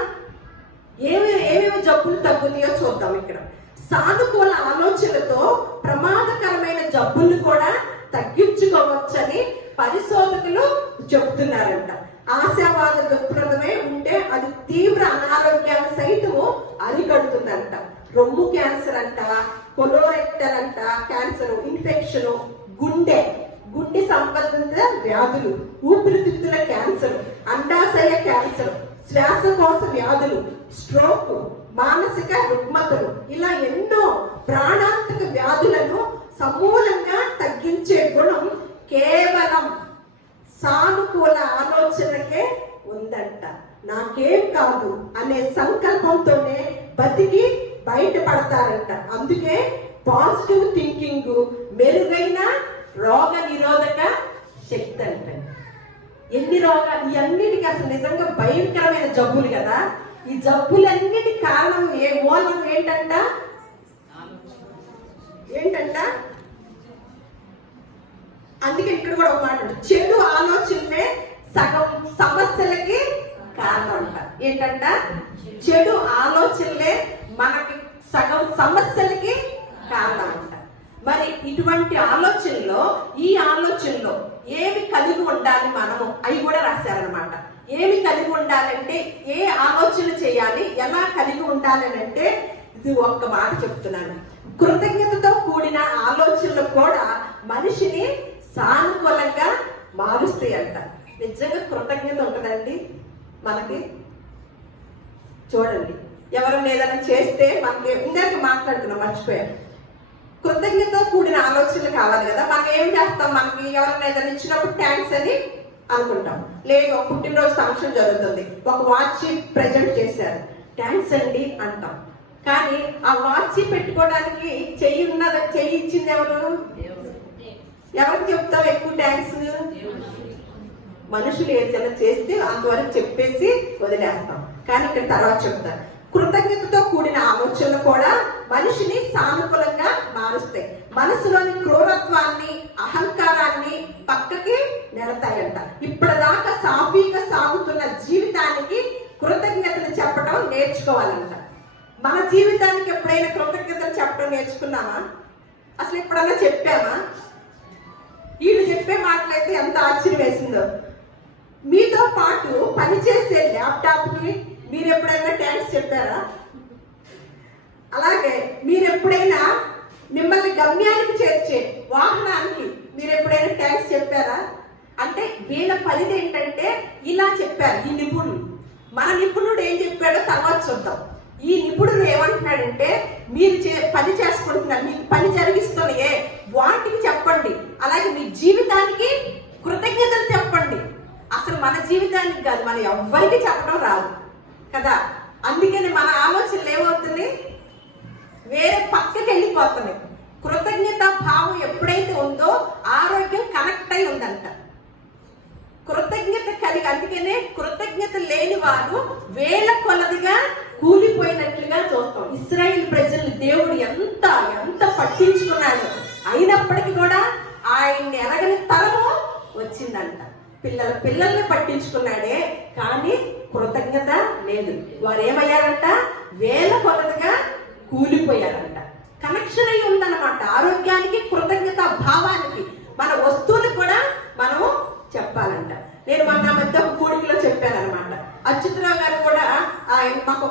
ఏమేమి జబ్బులు తగ్గుతాయో చూద్దాం. ఇక్కడ సానుకూల ఆలోచనలతో ప్రమాదకరమైన జబ్బులు కూడా తగ్గించుకోవచ్చని పరిశోధకులు చెబుతున్నారంట. ఆశావాద దృక్పథమే ఉంటే అది తీవ్ర అనారోగ్యాన్ని సైతము అరికడుతుందంట. రొమ్ము క్యాన్సర్ అంట, కొలోరెక్టల్ అంట క్యాన్సర్, ఇన్ఫెక్షన్, గుండె సంబంధిత వ్యాధులు, ఊపిరితిత్తుల క్యాన్సర్, అండాశయ క్యాన్సర్, శ్వాసకోశ వ్యాధులు, స్ట్రోక్, మానసిక రుగ్మతలు, ఇలా ఎన్నో ప్రాణాంతక వ్యాధులను సమూలంగా తగ్గించే గుణం కేవలం సానుకూల ఆలోచనకే ఉందంట. నాకేం కాదు అనే సంకల్పంతోనే బతికి బయటపడతారంట. అందుకే పాజిటివ్ థింకింగ్ మెరుగైన రోగ నిరోధక శక్తి అంట. ఎన్ని రోగాలు, ఇవన్నిటికీ అసలు నిజంగా భయంకరమైన జబ్బులు కదా. ఈ జబ్బులన్నిటి కారణం మూలం ఏంటంట? అందుకే ఇక్కడ కూడా ఒక మాట, చెడు ఆలోచనలే సగం సమస్యలకి కారణం అంట. ఏంటంట? చెడు ఆలోచనలే మనకి సగం సమస్యలకి కారణం అంట. మరి ఇటువంటి ఆలోచనలో ఈ ఆలోచనలో ఏమి కలిగి ఉండాలి మనము అవి కూడా రాశారనమాట. ఏమి కలిగి ఉండాలంటే ఏ ఆలోచన చేయాలి, ఎలా కలిగి ఉండాలని అంటే ఇది ఒక్క మాట చెప్తున్నాను. కృతజ్ఞతతో కూడిన ఆలోచనలు కూడా మనిషిని సానుకూలంగా మారుస్తాయి అంట. నిజంగా కృతజ్ఞత ఉంటుందండి మనకి. చూడండి, ఎవరైనా ఏదైనా చేస్తే మనకి ఇందాక మాట్లాడుతున్నాం, మర్చిపోయాను. కృతజ్ఞతతో కూడిన ఆలోచనలు కావాలి కదా. మనం ఏం చేస్తాం, మనకి ఎవరైనా ఏదైనా ఇచ్చినప్పుడు థ్యాంక్స్ అని అనుకుంటాం. లేదు, ఒక పుట్టినరోజు ఫంక్షన్ జరుగుతుంది, ఒక వాచ్ ప్రజెంట్ చేశారు, థ్యాంక్స్ అండి అంటాం. కానీ ఆ వాచ్ పెట్టుకోవడానికి చెయ్యి ఇచ్చింది ఎవరు? ఎవరికి చెప్తాం ఎక్కువ థ్యాంక్స్? మనుషులు ఏదైనా చేస్తే అంతవరకు చెప్పేసి వదిలేస్తాం. కానీ ఇక్కడ తర్వాత చెప్తారు, కృతజ్ఞతతో కూడిన ఆలోచనలు కూడా మనిషిని సానుకూలంగా మారుస్తాయి. మనసులోని క్రూరత్వాన్ని, అహంకారాన్ని పక్కకి నెడతాయంట. ఇప్పటిదాకా సాఫీగా సాగుతున్న జీవితానికి కృతజ్ఞతలు చెప్పడం నేర్చుకోవాలంట. మన జీవితానికి ఎప్పుడైనా కృతజ్ఞతలు చెప్పడం నేర్చుకున్నామా? అసలు ఎప్పుడన్నా చెప్పామా? వీళ్ళు చెప్పే మాటలైతే ఎంత ఆశ్చర్యం వేసిందో. మీతో పాటు పనిచేసే ల్యాప్టాప్కి మీరు ఎప్పుడైనా థ్యాంక్స్ చెప్పారా? అలాగే మీరు ఎప్పుడైనా మిమ్మల్ని గమ్యానికి చేర్చే వాహనానికి మీరు ఎప్పుడైనా థ్యాంక్స్ చెప్పారా? అంటే వీళ్ళ పని ఏంటంటే ఇలా చెప్పారు ఈ నిపుణులు. మన నిపుణుడు ఏం చెప్పాడో తర్వాత చూద్దాం. ఈ నిపుణుడు ఏమంటున్నాడంటే, మీరు పని చేసుకుంటున్నారు, మీకు పని జరిగిస్తున్నాయే వాటికి చెప్పండి, అలాగే మీ జీవితానికి కృతజ్ఞతలు చెప్పండి. అసలు మన జీవితానికి కాదు, మనం ఎవ్వరికి చెప్పడం రాదు కదా. అందుకని మన ఆలోచనలు ఏమవుతుంది, వేరే పక్కకి వెళ్ళిపోతున్నాయి. కృతజ్ఞత భావం ఎప్పుడైతే ఉందో ఆరోగ్యం కనెక్ట్ అయి ఉందంట. కృతజ్ఞత కలిగి, అందుకనే కృతజ్ఞత లేని వారు వేల కొలదిగా కూలిపోయినట్లుగా చూస్తాం. ఇశ్రాయేలు ప్రజలు దేవుడు ఎంత ఎంత పట్టించుకున్నాడు, అయినప్పటికీ కూడా ఆయన్ని ఎరగని తరము వచ్చిందంట. పిల్లల్ని పట్టించుకున్నాడే కానీ కృతజ్ఞత లేదు. వారు ఏమయ్యారంట, వేల కొలదిగా కూలిపోయారంట. కనెక్షన్ అయి ఉందన్నమాట ఆరోగ్యానికి, కృతజ్ఞత భావానికి. మన వస్తువులకు కూడా మనము చెప్పాలంట. నేను మొన్న మధ్య ఒక కూడికలో చెప్పాను అనమాట. అచ్యుతరావు గారు కూడా ఆయన మాకు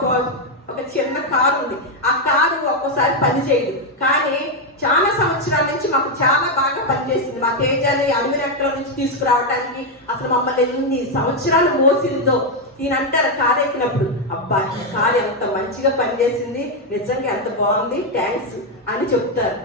ఒక చిన్న కారు ఉంది. ఆ కారు ఒక్కోసారి పని చేయదు, కానీ చాలా సంవత్సరాల నుంచి మాకు చాలా బాగా పనిచేసింది. మా తేజాన్ని అడవి రెక్కల నుంచి తీసుకురావడానికి అసలు మమ్మల్ని ఎన్ని సంవత్సరాలు మోసిందో. ఈయన అంటారు కారు ఎక్కినప్పుడు, అబ్బా ఈ కారు ఎంత మంచిగా పనిచేసింది, నిజంగా ఎంత బాగుంది, థ్యాంక్స్ అని చెప్తారు.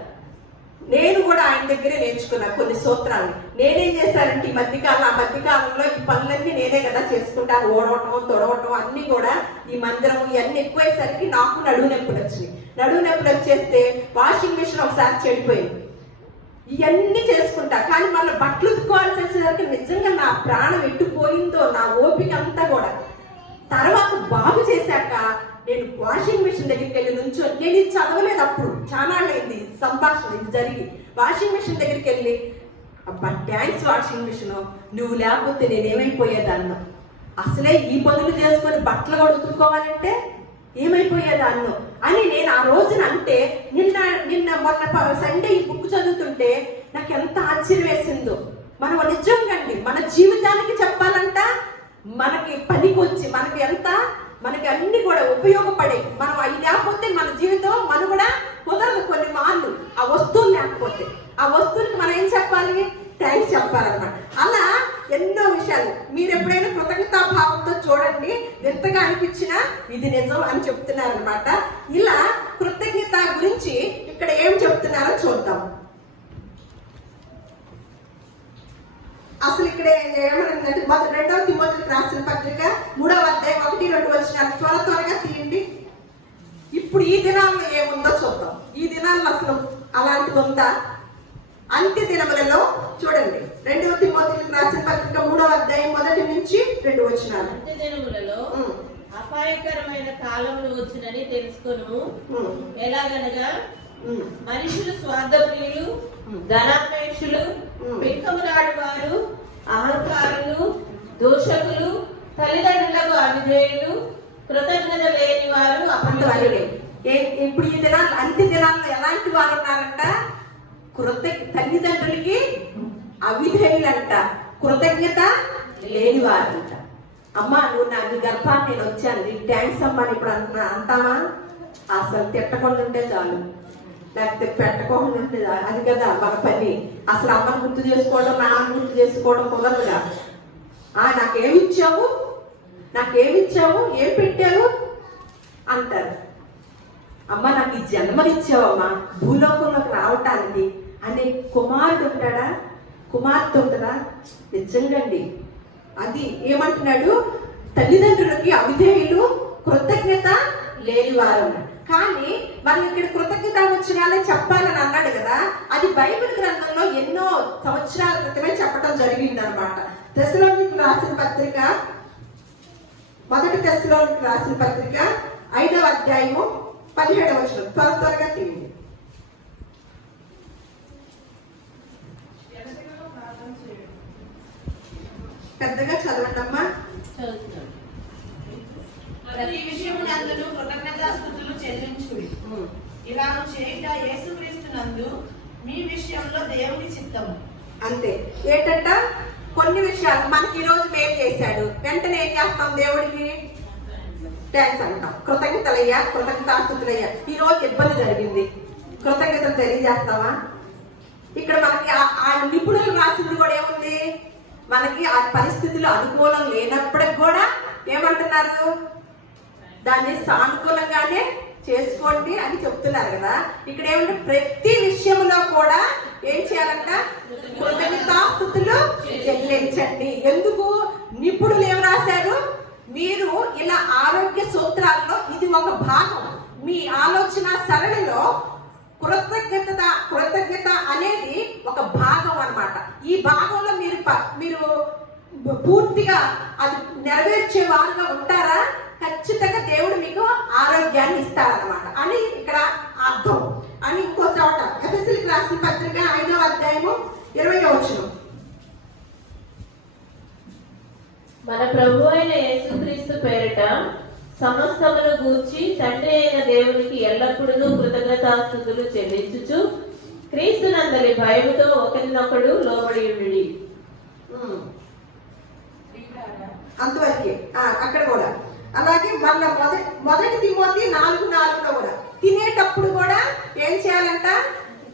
నేను కూడా ఆయన దగ్గరే నేర్చుకున్నా కొన్ని సూత్రాలు. నేనేం చేశానంటే ఆ మధ్యకాలంలో ఈ పనులన్నీ నేనే కదా చేసుకుంటాను. ఓడవటం, తొడవటం అన్ని కూడా ఈ మందిరం ఇవన్నీ ఎక్కువైసరికి నాకు నడువు నొప్పులు వచ్చినాయి. నడువు నొప్పులు వచ్చేస్తే వాషింగ్ మిషన్ ఒకసారి చెడిపోయింది. ఇవన్నీ చేసుకుంటా, కానీ మళ్ళీ బట్టలు ఉతుక్కోవాల్సి వచ్చేసరికి నిజంగా నా ప్రాణం ఎట్టుపోయిందో, నా ఓపిక అంతా కూడా. తర్వాత బాగు చేశాక నేను వాషింగ్ మిషన్ దగ్గరికి వెళ్ళి నుంచో, నేను ఇది చదవలేదు అప్పుడు, చాలా అయింది సంభాషణ ఇది జరిగి. వాషింగ్ మిషన్ దగ్గరికి వెళ్ళి, అబ్బా థ్యాంక్స్ వాషింగ్ మిషన్, నువ్వు లేకపోతే నేనేమైపోయేదాన్ని, అసలే ఈ పనులు చేసుకొని బట్టలు కూడా ఉతుక్కోవాలంటే ఏమైపోయేదాన్ని అని నేను ఆ రోజున అంటే, మొన్న సండే ఈ బుక్ చదువుతుంటే నాకు ఎంత ఆశ్చర్యం వేసిందో. మనం నిజంగా మన జీవితానికి చెప్పాలంట, మనకి పనికి వచ్చి మనకి అన్ని కూడా ఉపయోగపడే, మనం అవి లేకపోతే మన జీవితం మనుగడ కుదరదు. కొన్ని మార్లు ఆ వస్తువులు లేకపోతే, ఆ వస్తువుకి మనం ఏం చెప్పాలి, థ్యాంక్స్ చెప్పాలన్నమాట. అలా ఎన్నో విషయాలు మీరు ఎప్పుడైనా కృతజ్ఞతా భావంతో చూడండి, వింతగా అనిపించినా ఇది నిజం అని చెప్తున్నారనమాట. ఇలా కృతజ్ఞత గురించి ఇక్కడ ఏం చెప్తున్నారో చూద్దాం. అసలు ఇక్కడ ఏమనంటే 2వ తిమోతికి రాసిన పత్రిక 3వ అధ్యాయం 1-2 వచనాలు త్వరగా తీయండి. ఇప్పుడు ఈ దినాల్లో ఏముందో చూద్దాం. ఈ దినాల్లో అసలు అలాంటిది ఉందా? అంత్య దినములలో చూడండి, 2వ తిమోతికి రాసిన పత్రిక 3వ అధ్యాయం 1-2 వచనాలు. అంత్య దినములలో అపాయకరమైన కాలములు వచ్చునని తెలుసుకొను. ఎలాగనగా మనుషులు స్వార్థప్రియులు, ధనాపేక్షులు, పెంకములాడు వారు, అహంకారులు, దోషకులు, తల్లిదండ్రులకు అవిధేయులు, కృతజ్ఞత లేని వారు అపంతవారులే. ఇప్పుడు ఈ దినాలు అంత్య దినాల్లో ఎలాంటి వారు ఉన్నారంట? తల్లిదండ్రులకి అవిధేయులంట, కృతజ్ఞత లేనివారంట. అమ్మా నువ్వు నా నీ గర్భాన్ని నేను వచ్చాను, నీకు థ్యాంక్స్ అమ్మా అని ఇప్పుడు అంటామా? అసలు తిట్టకుండా ఉంటే చాలు, లేకపోతే పెట్టకుండా ఉంటే చాలు. అది కదా మన పని. అసలు అమ్మని గుర్తు చేసుకోవడం, నాన్నని గుర్తు చేసుకోవడం కుదరదుగా. నాకేమిచ్చావు, నాకేమిచ్చావు, ఏం పెట్టావు అంటారు. అమ్మ నాకు ఈ జన్మనిచ్చావమ్మా భూలోకంలోకి రావటానికి అనే కుమారుడు ఉంటాడా, కుమార్తె ఉంటుందా? నిజంగండి. అది ఏమంటున్నాడు, తల్లిదండ్రులకి అవిధేయులు, కృతజ్ఞత లేనివారు. కానీ మనం ఇక్కడ కృతజ్ఞత వచ్చినాలని చెప్పాలని అన్నాడు కదా, అది బైబిల్ గ్రంథంలో ఎన్నో సంవత్సరాల క్రితమే చెప్పడం జరిగింది అనమాట. తెస్సలోనికీయులకు రాసిన పత్రిక, మొదటి తెస్సలోనికీయులకు రాసిన పత్రిక 5వ అధ్యాయము 17వ వచనం. త్వరగా తీయండి. పెద్దగా చదవండి అమ్మా. ప్రతి విషయమునందును కృతజ్ఞతాస్తుతులు చెల్లించుడి. ఇలాను చేయుట యేసుక్రీస్తునందు మీ విషయంలో దేవుని చిత్తము. అంతే. ఏంటంట, కొన్ని విషయాలు మనకి ఈ రోజు మేలు చేశాడు, వెంటనే ఏం చేస్తాం? దేవుడికి థ్యాంక్స్ అంటాం, కృతజ్ఞతలయ్యా, కృతజ్ఞతాస్తుతులయ్యా. ఈ రోజు ఇబ్బంది జరిగింది, కృతజ్ఞతలు తెలియజేస్తావా? ఇక్కడ మనకి ఆ నిపుణులు రాసింది కూడా ఏముంది, మనకి ఆ పరిస్థితులు అనుకూలం లేనప్పటికి కూడా ఏమంటున్నారు, దాన్ని సానుకూలంగానే చేసుకోండి అని చెప్తున్నారు కదా. ఇక్కడ ఏమంటే ప్రతి విషయంలో కూడా ఏం చేయాలంట, కృతజ్ఞతాస్తుతులు చెల్లించండి. ఎందుకు? నిపుణులు ఏం రాశారు, మీరు ఇలా ఆరోగ్య సూత్రాల్లో ఇది ఒక భాగం. మీ ఆలోచన సరళిలో కృతజ్ఞత అనేది ఒక భాగం అన్నమాట. ఈ భాగంలో మీరు పూర్తిగా అది నెరవేర్చే వారుగా ఉంటారా, ఖచ్చితంగా దేవుడు మీకు ఆరోగ్యాన్ని ఇస్తారన్నమాట అని ఇక్కడ అర్థం. అని ఇంకో చోట ఎఫెసీయులకు రాసిన పత్రిక 5వ అధ్యాయము 20వ వచనం. మన ప్రభు అయిన యేసుక్రీస్తు పేరిట సమస్తమును గూర్చి తండ్రి అయిన దేవునికి ఎల్లప్పుడూ కృతజ్ఞతాస్తుతులు చెల్లించుచు క్రీస్తునందలి భయముతో ఒకరినొకడు లోబడి ఉండుడి. అంతవరకే. అక్కడ కూడా అలాగే మళ్ళీ మొదటి తిమోతి 4:4 కూడా తినేటప్పుడు కూడా ఏం చేయాలంట,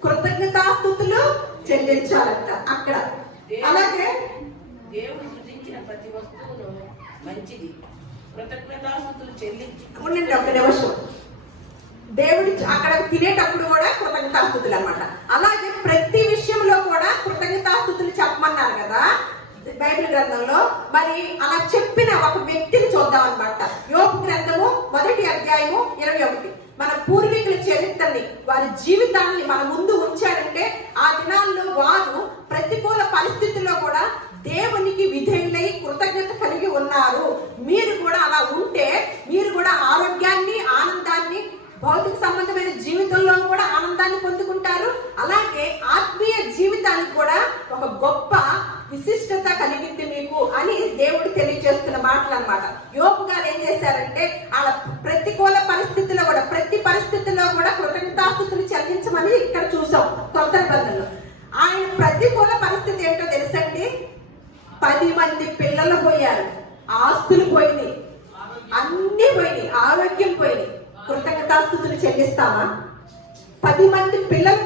కృతజ్ఞతాస్తుతులు చెల్లించాలంట అక్కడ. అలాగే దేవుడు సృజించిన ప్రతి వస్తువును మంచిది, కృతజ్ఞతాస్తుతులు చెల్లించు. ఉండండి ఒక నిమిషం. దేవుడి అక్కడ తినేటప్పుడు కూడా కృతజ్ఞతాస్తుతులు అన్నమాట. అలాగే ప్రతి విషయంలో కూడా కృతజ్ఞతాస్తుతులు చెప్పమన్నారు కదా బైబిల్ గ్రంథంలో. మరి అలా చెప్పిన ఒక వ్యక్తిని చూద్దాం అనమాట. యోబు గ్రంథము 1వ అధ్యాయము 21. మన పూర్వీకుల చరిత్రని, వారి జీవితాన్ని మన ముందు ఉంచాడంటే ఆ దినాల్లో వారు ప్రతికూల పరిస్థితుల్లో కూడా దేవునికి విధేయులై కృతజ్ఞత కలిగి ఉన్నారు. మీరు కూడా అలా ఉంటే మీరు కూడా ఆరోగ్యాన్ని, ఆనందాన్ని, భౌతిక సంబంధమైన జీవితంలో కూడా ఆనందాన్ని పొందుకుంటారు. అలాగే ఆత్మీయ జీవితానికి కూడా ఒక గొప్ప విశిష్టత కలిగింది మీకు అని దేవుడు తెలియజేస్తున్న మాటలు అన్నమాట. యోబు గారు ఏం చేశారంటే అలా ప్రతికూల పరిస్థితుల్లో కూడా, ప్రతి పరిస్థితుల్లో కూడా కృతజ్ఞతాస్తుతులు చెల్లించమని ఇక్కడ చూసాం కొత్త నిబంధనలో. ఆయన ప్రతికూల పరిస్థితి ఏంటో తెలుసండి, 10 మంది పిల్లలు పోయారు, ఆస్తులు పోయినాయి, అన్ని పోయినాయి, ఆరోగ్యం పోయినాయి. కృతజ్ఞతాస్తుతులు చెల్లిస్తామా? 10 మంది పిల్లలు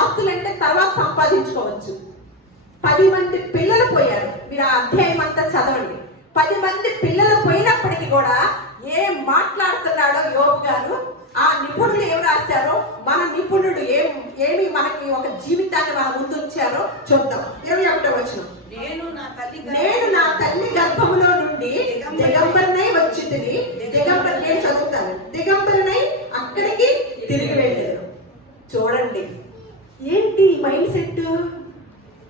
ఆస్తులు అంటే తర్వాత సంపాదించుకోవచ్చు. 10 మంది పిల్లలు పోయారు. మీరు ఆ అధ్యాయం అంతా చదవండి. 10 మంది పిల్లలు పోయినప్పటికీ కూడా ఏం మాట్లాడుతున్నాడో యోబు గారు, ఆ నిపుణులు ఏం రాశారో, మన నిపుణుడు ఏమి మనకి ఒక జీవితాన్ని మన ముందు ఉంచారో చూద్దాం. 21వ వచనం. నేను నా తల్లి గర్భములో నుండి దిగంబరనై వచ్చింది. నేను చదువుతాను. దిగంబరనై అక్కడికి తిరిగి వెళ్ళారు. చూడండి ఏంటి మైండ్ సెట్.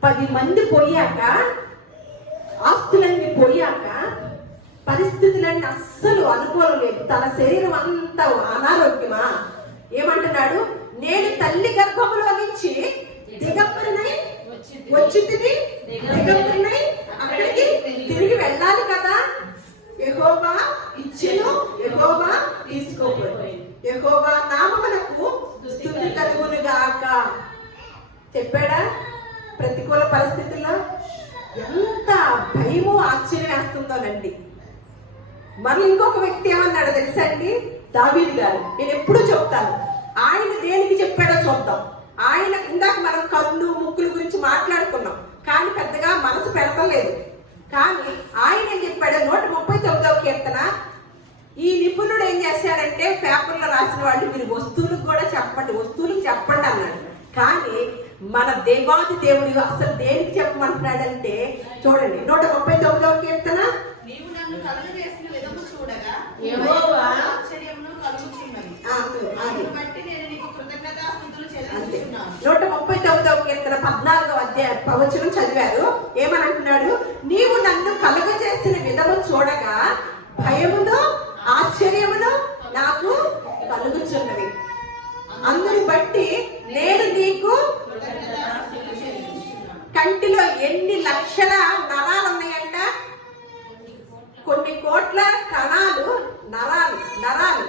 10 మంది పోయాక, ఆస్తులన్నీ పోయాక, పరిస్థితులన్నీ అస్సలు అనుకూలం లేదు. తన శరీరం అంతా అనారోగ్యమా. ఏమంటున్నాడు, నేను తల్లి గర్భములో నుంచి దిగంబరనై వచ్చింది, దిగంబరనై అక్కడికి తిరిగి వెళ్ళాలి కదా. యెహోవా ఇచ్చెను, యెహోవా తీసుకోబోయి, యెహోవా నామమునకు స్తుతి కలుగును గాక. చెప్పాడా? ప్రతికూల పరిస్థితుల్లో ఎంత భయము ఆశ్చర్యం వేస్తుందోనండి. మళ్ళీ ఇంకొక వ్యక్తి ఏమన్నాడు తెలుసా అండి? దావీదు గారు. నేను ఎప్పుడూ చెప్తాను, ఆయన దేనికి చెప్పాడో చూద్దాం. ఆయన ఇందాక మనం కళ్ళు ముక్కుల గురించి మాట్లాడుకున్నాం, కానీ పెద్దగా మనసు పెడతలేదు. కానీ ఆయన ఏం చెప్పాడు? 139వ కీర్తన, ఈ నిపుణుడు ఏం చేశాడంటే పేపర్లో రాసిన వాళ్ళు మీరు వస్తువులకు కూడా చెప్పండి, వస్తువులకు చెప్పండి అన్నాడు. కానీ మన దేవాది దేవుడు అసలు దేనికి చెప్పమంటున్నాడంటే చూడండి, 139వ కీర్తన, నీవు నన్ను కలుగజేసిన విధము చూడగా యెహోవా ఆశ్చర్యమును కలుగుచున్నది. అది బట్టి నేను నీకు కృతజ్ఞతాస్తుతులు చెల్లిస్తున్నాను. 139వ కీర్తన 14వ అధ్యాయ వచనం చదివారు. ఏమని అంటున్నాడు? నీవు నన్ను కలుగజేసిన విధము చూడగా భయమును ఆశ్చర్యమును నాకు కలుగుచున్నవి. అందుని బట్టి నేను నీకు కృతజ్ఞతాస్తుతులు చెల్లిస్తున్నాను. కంటిలో ఎన్ని లక్షల నరాలు ఉన్నాయంట? కొన్ని కోట్ల కణాలు, నరాలు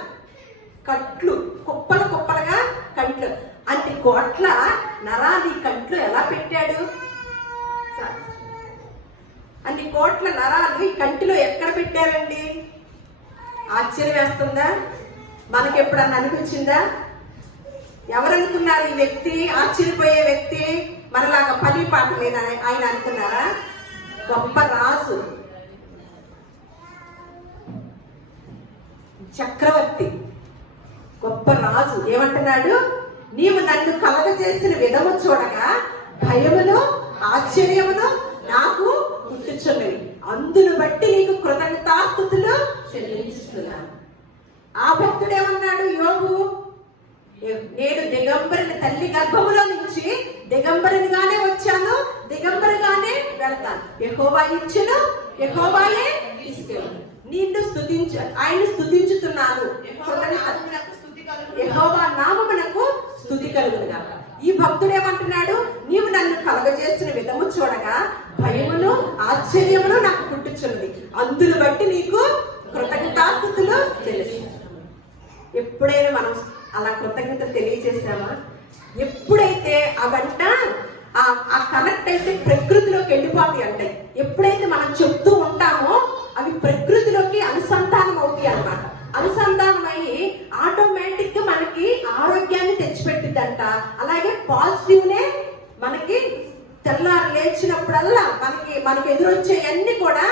కట్లు, కుప్పలు కుప్పలుగా కంట్లు. అన్ని కోట్ల నరాలు ఈ కంట్లు ఎలా పెట్టాడు? అన్ని కోట్ల నరాలు ఈ కంటిలో ఎక్కడ పెట్టారండి? ఆశ్చర్యం వేస్తుందా? మనకి ఎప్పుడన్నా అనిపించిందా? ఎవరనుకున్నారు ఈ వ్యక్తి ఆశ్చర్యపోయే వ్యక్తి? మనలాగా పని పాట లేదని ఆయన అనుకున్నారా? గొప్ప రాజు, చక్రవర్తి, గొప్ప రాజు ఏమంటున్నాడు? నీవు నన్ను కలగజేసిన విధము చూడగా భయమును ఆశ్చర్యమును నాకు పుట్టుచున్నవి. అందును బట్టి నీకు కృతజ్ఞతాస్తుతులు చెల్లిస్తున్నాను. ఆ భక్తుడు ఏమన్నాడు? యోబు, నేను దిగంబరిని తల్లి గర్భములో నుంచి దిగంబరినిగానే వచ్చాను, దిగంబరిగానే వెళ్తాను. యెహోవా ఇచ్చును, యెహోవాయే తీసుకెళ్ళను. నిన్ను స్తుతించు, ఆయన స్తుతించుతున్నాను. యెహోవా నామమునకు స్తుతి కలుగునుగా. ఈ భక్తుడు ఏమంటున్నాడు? నీవు నన్ను కలగజేసిన విధము చూడగా భయమును ఆశ్చర్యమును నాకు పుట్టుచున్నది. అందును బట్టి నీకు కృతజ్ఞతాస్తుతులు తెలుసు. ఎప్పుడైనా మనం అలా కృతజ్ఞతలు తెలియజేసామా? ఎప్పుడైతే అవంట ఆ కనెక్ట్ అయితే ప్రకృతిలోకి వెళ్ళిపోతాయి అంటాయి. ఎప్పుడైతే మనం చెప్తూ ఉంటామో అవి ప్రకృతిలోకి అనుసంధానం అవుతాయి అన్నమాట. అనుసంధానం అయ్యి ఆటోమేటిక్ గా మనకి ఆరోగ్యాన్ని తెచ్చిపెట్టిద్దంట. అలాగే పాజిటివ్నే మనకి తెల్లారు లేచినప్పుడల్లా మనకి ఎదురొచ్చే అన్ని కూడా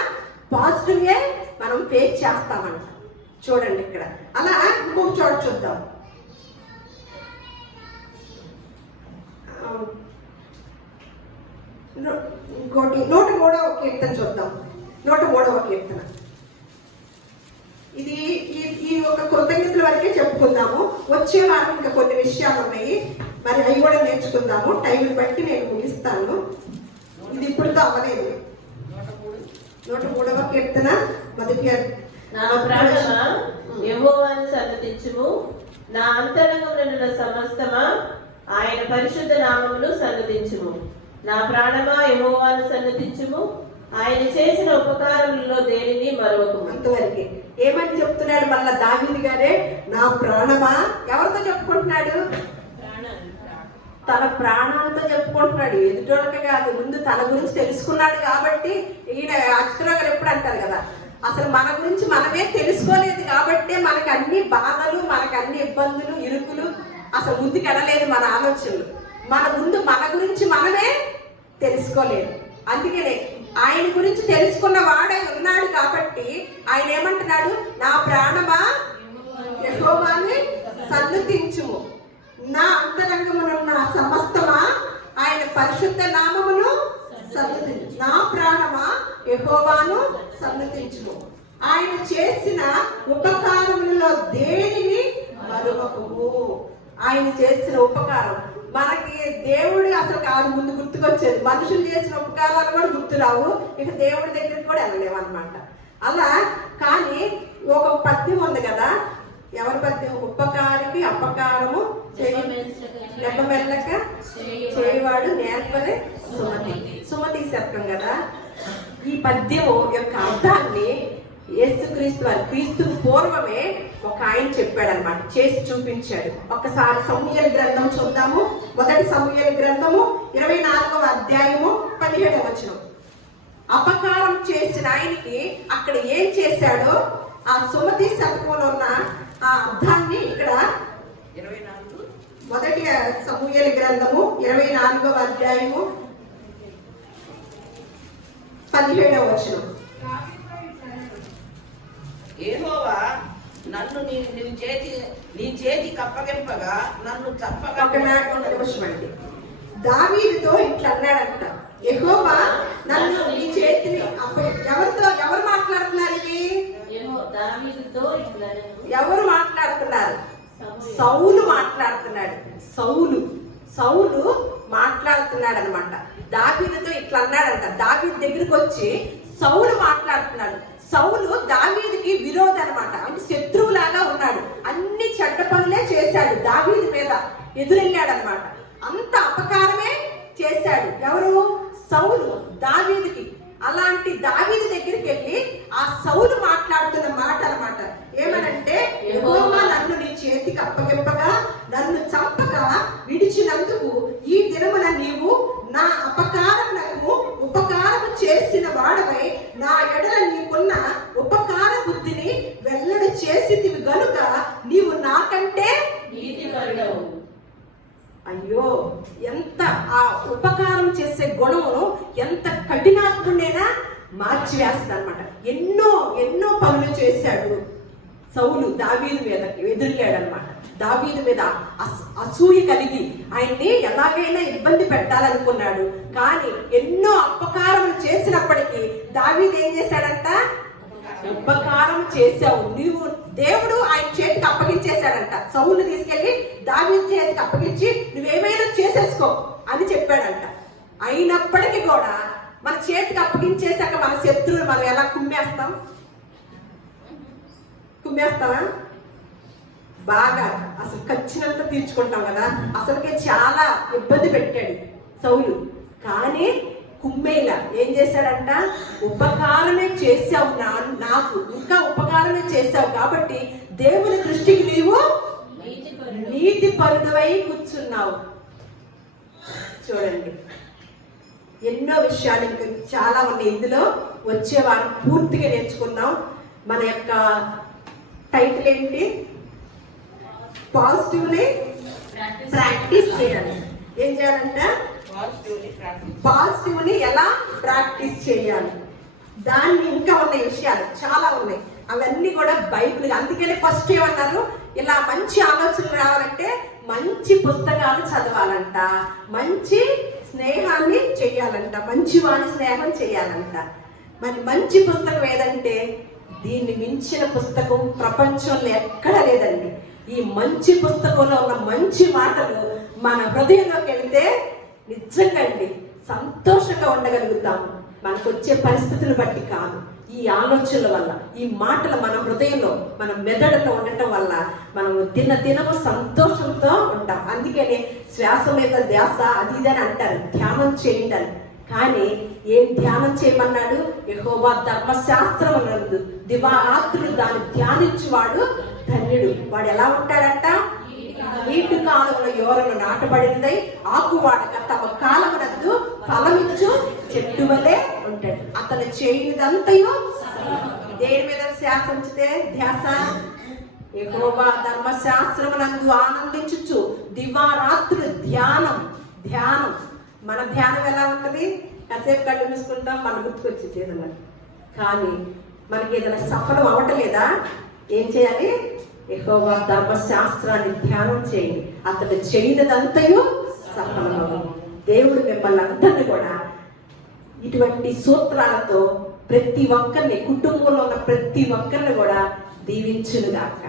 పాజిటివ్గా మనం ఫేస్ చేస్తామంట. చూడండి ఇక్కడ అలా ఇంకొక చోట చూద్దాం. ఇంకోటి 103వ కీర్తన చూద్దాం. 103వ కీర్తన. ఇది ఈ ఒక కృతజ్ఞతల వరకే చెప్పుకుందాము. వచ్చే వారం ఇంకా కొన్ని విషయాలు ఉన్నాయి, మరి అవి కూడా నేర్చుకుందాము. టైం బట్టి నేను ముగిస్తాను. ఇది ఇప్పుడుతో అవ్వలేదు. 103వ కీర్తన మొదటి. నా ప్రాణమా యెహోవాను సన్నతించుము, నా అంతరంగమున సమస్తమా ఆయన పరిశుద్ధ నామమును సన్నతించుము. నా ప్రాణమా యెహోవాను సన్నతించుము, ఆయన చేసిన ఉపకారములలో దేనిని మరవకుము. అంతవరకే. ఏమని చెప్తున్నాడు మళ్ళా దావీదు గారే? నా ప్రాణమా. ఎవరితో చెప్పుకుంటున్నాడు? తన ప్రాణంతో చెప్పుకుంటున్నాడు, ఎదుటోళ్ళకి కాదు. ముందు తన గురించి తెలుసుకున్నాడు కాబట్టి. ఈయన అక్షరాలు గారు ఎప్పుడు అంటారు కదా, అసలు మన గురించి మనమే తెలుసుకోలేదు కాబట్టి మనకు అన్ని బాధలు, మనకు అన్ని ఇబ్బందులు, ఇరుకులు, అసలు ముందుకు ఎడలేదు మన ఆలోచనలు. మన ముందు మన గురించి మనమే తెలుసుకోలేదు. అందుకనే ఆయన గురించి తెలుసుకున్న వాడే ఉన్నాడు కాబట్టి ఆయన ఏమంటున్నాడు? నా ప్రాణమా యెహోవాని సన్నతించుము, నా అంతరంగమునున్న సమస్తమా ఆయన పరిశుద్ధ నామమును సన్నతించు. నా ప్రాణమా యెహోవాను సన్నతించుము, ఆయన చేసిన ఉపకారములలో దేనిని మరువకుము. ఆయన చేసిన ఉపకారం మనకి దేవుడు అసలు కాదు ముందు గుర్తుకొచ్చేది. మనుషులు చేసిన ఉపకారాలు కూడా గుర్తురావు, ఇక దేవుడి దగ్గరికి కూడా వెళ్ళలేము అనమాట. అలా కానీ ఒక పద్యం ఉంది కదా, ఎవరి పద్యం? ఉపకారికి అపకారము లెక్కమెల్లక చేయవాడు నేర్పరే సుమతి. సుమతి శతకం కదా. ఈ పద్యం యొక్క అర్థాన్ని యేసుక్రీస్తు వారు క్రీస్తు పూర్వమే ఒక ఆయన చెప్పాడు అనమాట, చేసి చూపించాడు. ఒకసారి సమూయేలు గ్రంథం చూద్దాము. మొదటి సమూయేలు గ్రంథము 24వ అధ్యాయము 17వ వచనం. అపకారం చేసిన ఆయనకి అక్కడ ఏం చేశాడో ఆ సుమతి శతకంలో ఉన్న ఆ అర్థాన్ని ఇక్కడ మొదటి సమూయేలు గ్రంథము 24వ అధ్యాయము 17వ వచనం. యెహోవా నన్ను నీ చేతి కప్పగింపగా నన్ను చంపగా. ఒక నిమిషం అండి. దావీదుతో ఇట్లా అన్నాడంట, యెహోవా నన్ను నీ చేతిని ఎవరు మాట్లాడుతున్నారు ఇది? దావీదుతో ఇట్లా ఎవరు మాట్లాడుతున్నారు? సౌలు మాట్లాడుతున్నాడు. సౌలు మాట్లాడుతున్నాడు అనమాట. దావీదుతో ఇట్లా అన్నాడంట. దావీదు దగ్గరికి వచ్చి సౌలు మాట్లాడుతున్నాడు. సౌలు దావీదుకి విరోధి అనమాట, అంటే శత్రువులాగా ఉన్నాడు. అన్ని చెడ్డ పనులే చేశాడు, దావీదు మీద ఎదురెళ్ళాడు అనమాట. అంత అపకారమే చేశాడు. ఎవరు? సౌలు దావీదుకి. అలాంటి దావీదు దగ్గరికి వెళ్ళి ఆ సౌలు మాట్లాడుతున్న మాట అనమాట. ఏమనంటే, యెహోవా నన్ను నీ చేతికి అప్పగింపగా నన్ను చంపగా విడిచినందుకు ఈ దినమున నీవు నా అపకారమునకు ఉపకారము చేసిన వాడవై నా ఎడల నీకున్న ఉపకార బుద్ధిని వెల్లడి చేసితివి గనుక నీవు నాకంటే నీతిపరుడవు. అయ్యో, ఎంత ఆ ఉపకారం చేసే గుణమును ఎంత కఠినాత్ముడైనా మార్చివేస్తుంది అనమాట. ఎన్నో పనులు చేశాడు సౌలు. దావీదు మీద ఎదురులేడు అనమాట. దావీదు మీద అసూయ కలిగి ఆయన్ని ఎలాగైనా ఇబ్బంది పెట్టాలనుకున్నాడు. కానీ ఎన్నో అపకారములు చేసినప్పటికీ దావీదు ఏం చేశాడంట? ఉపకారం చేశావు నీవు. దేవుడు ఆయన చేతికి అప్పగించేశాడంట. సౌలు తీసుకెళ్లి దావీదు చేతికి అప్పగించి నువ్వేమైనా చేసేసుకో అని చెప్పాడంట. అయినప్పటికీ కూడా మన చేతికి అప్పగించేశాక మన శత్రువులు మనం ఎలా కుమ్మేస్తావా? బాగా అసలు ఖచ్చితంత తీర్చుకుంటాం కదా. అసలుకే చాలా ఇబ్బంది పెట్టాడు సౌలు. కానీ కుమ్మేలా ఏం చేశాడంట? ఉపకారమే చేశావు నాకు, ఇంకా ఉపకారమే చేశావు కాబట్టి దేవుని దృష్టికి నీవు నీతిపరుడవై కూర్చున్నావు. చూడండి, ఎన్నో విషయాలు ఇంకా చాలా ఉన్నాయి. ఇందులో వచ్చే వారం పూర్తిగా నేర్చుకున్నాం. మన యొక్క టైటిల్ ఏంటి? పాజిటివ్లీ ప్రాక్టీస్ చేయాలి. ఏం చేయాలంట? పాజిటివ్ని ఎలా ప్రాక్టీస్ చేయాలి. దాన్ని ఇంకా ఉన్నాయి విషయాలు చాలా ఉన్నాయి. అవన్నీ కూడా బైబిల్. అందుకనే ఫస్ట్ ఏమన్నారు? ఇలా మంచి ఆలోచనలు రావాలంటే మంచి పుస్తకాలు చదవాలంట, మంచి స్నేహాన్ని చెయ్యాలంట, మంచి వాడి స్నేహం చేయాలంట. మరి మంచి పుస్తకం ఏదంటే దీన్ని మించిన పుస్తకం ప్రపంచంలో ఎక్కడ లేదండి. ఈ మంచి పుస్తకంలో ఉన్న మంచి మాటలు మన హృదయంలోకి వెళితే నిజంగా అండి సంతోషంగా ఉండగలుగుతాము. మనకు వచ్చే పరిస్థితులను బట్టి కాదు, ఈ ఆలోచనల వల్ల, ఈ మాటలు మన హృదయంలో, మన మెదడులో ఉండటం వల్ల మనం దినము సంతోషంతో ఉంటాం. అందుకనే శ్వాస మీద ధ్యాస అది ఇది అని అంటారు, ధ్యానం చేయండి అని. కానీ ఏం ధ్యానం చేయమన్నాడు? యెహోవా ధర్మశాస్త్రం నందు దివారాత్రులు దాన్ని ధ్యానించువాడు ధన్యుడు. వాడు ఎలా ఉంటాడంట? నీటి కాలంలో యోరను నాటబడినదై ఆకువాడక తమ కాలమునందు ఫలమిచ్చు చెట్టు వలె ఉంటాడు. అతను చేయనిదంతయు దేని మీద శాసించితే ధ్యాస? యెహోవా ధర్మశాస్త్రమునందు ఆనందించుచు దివారాత్రులు ధ్యానం. మన ధ్యానం ఎలా ఉంటది? కాసేపు కళ్ళు మూసుకుంటాం, మన గుర్తుకొచ్చింది ఏదన్నా. కానీ మనకి ఏదైనా సఫలం అవటలేదా? ఏం చేయాలి? యెహోవా ధర్మశాస్త్రాన్ని ధ్యానం చేయండి, అతడు చేయనిదంతయు సఫలమగు. దేవుడు మిమ్మల్ని అందరినీ కూడా ఇటువంటి సూత్రాలతో ప్రతి ఒక్కరిని, కుటుంబంలో ఉన్న ప్రతి ఒక్కరిని కూడా దీవించునుగాక.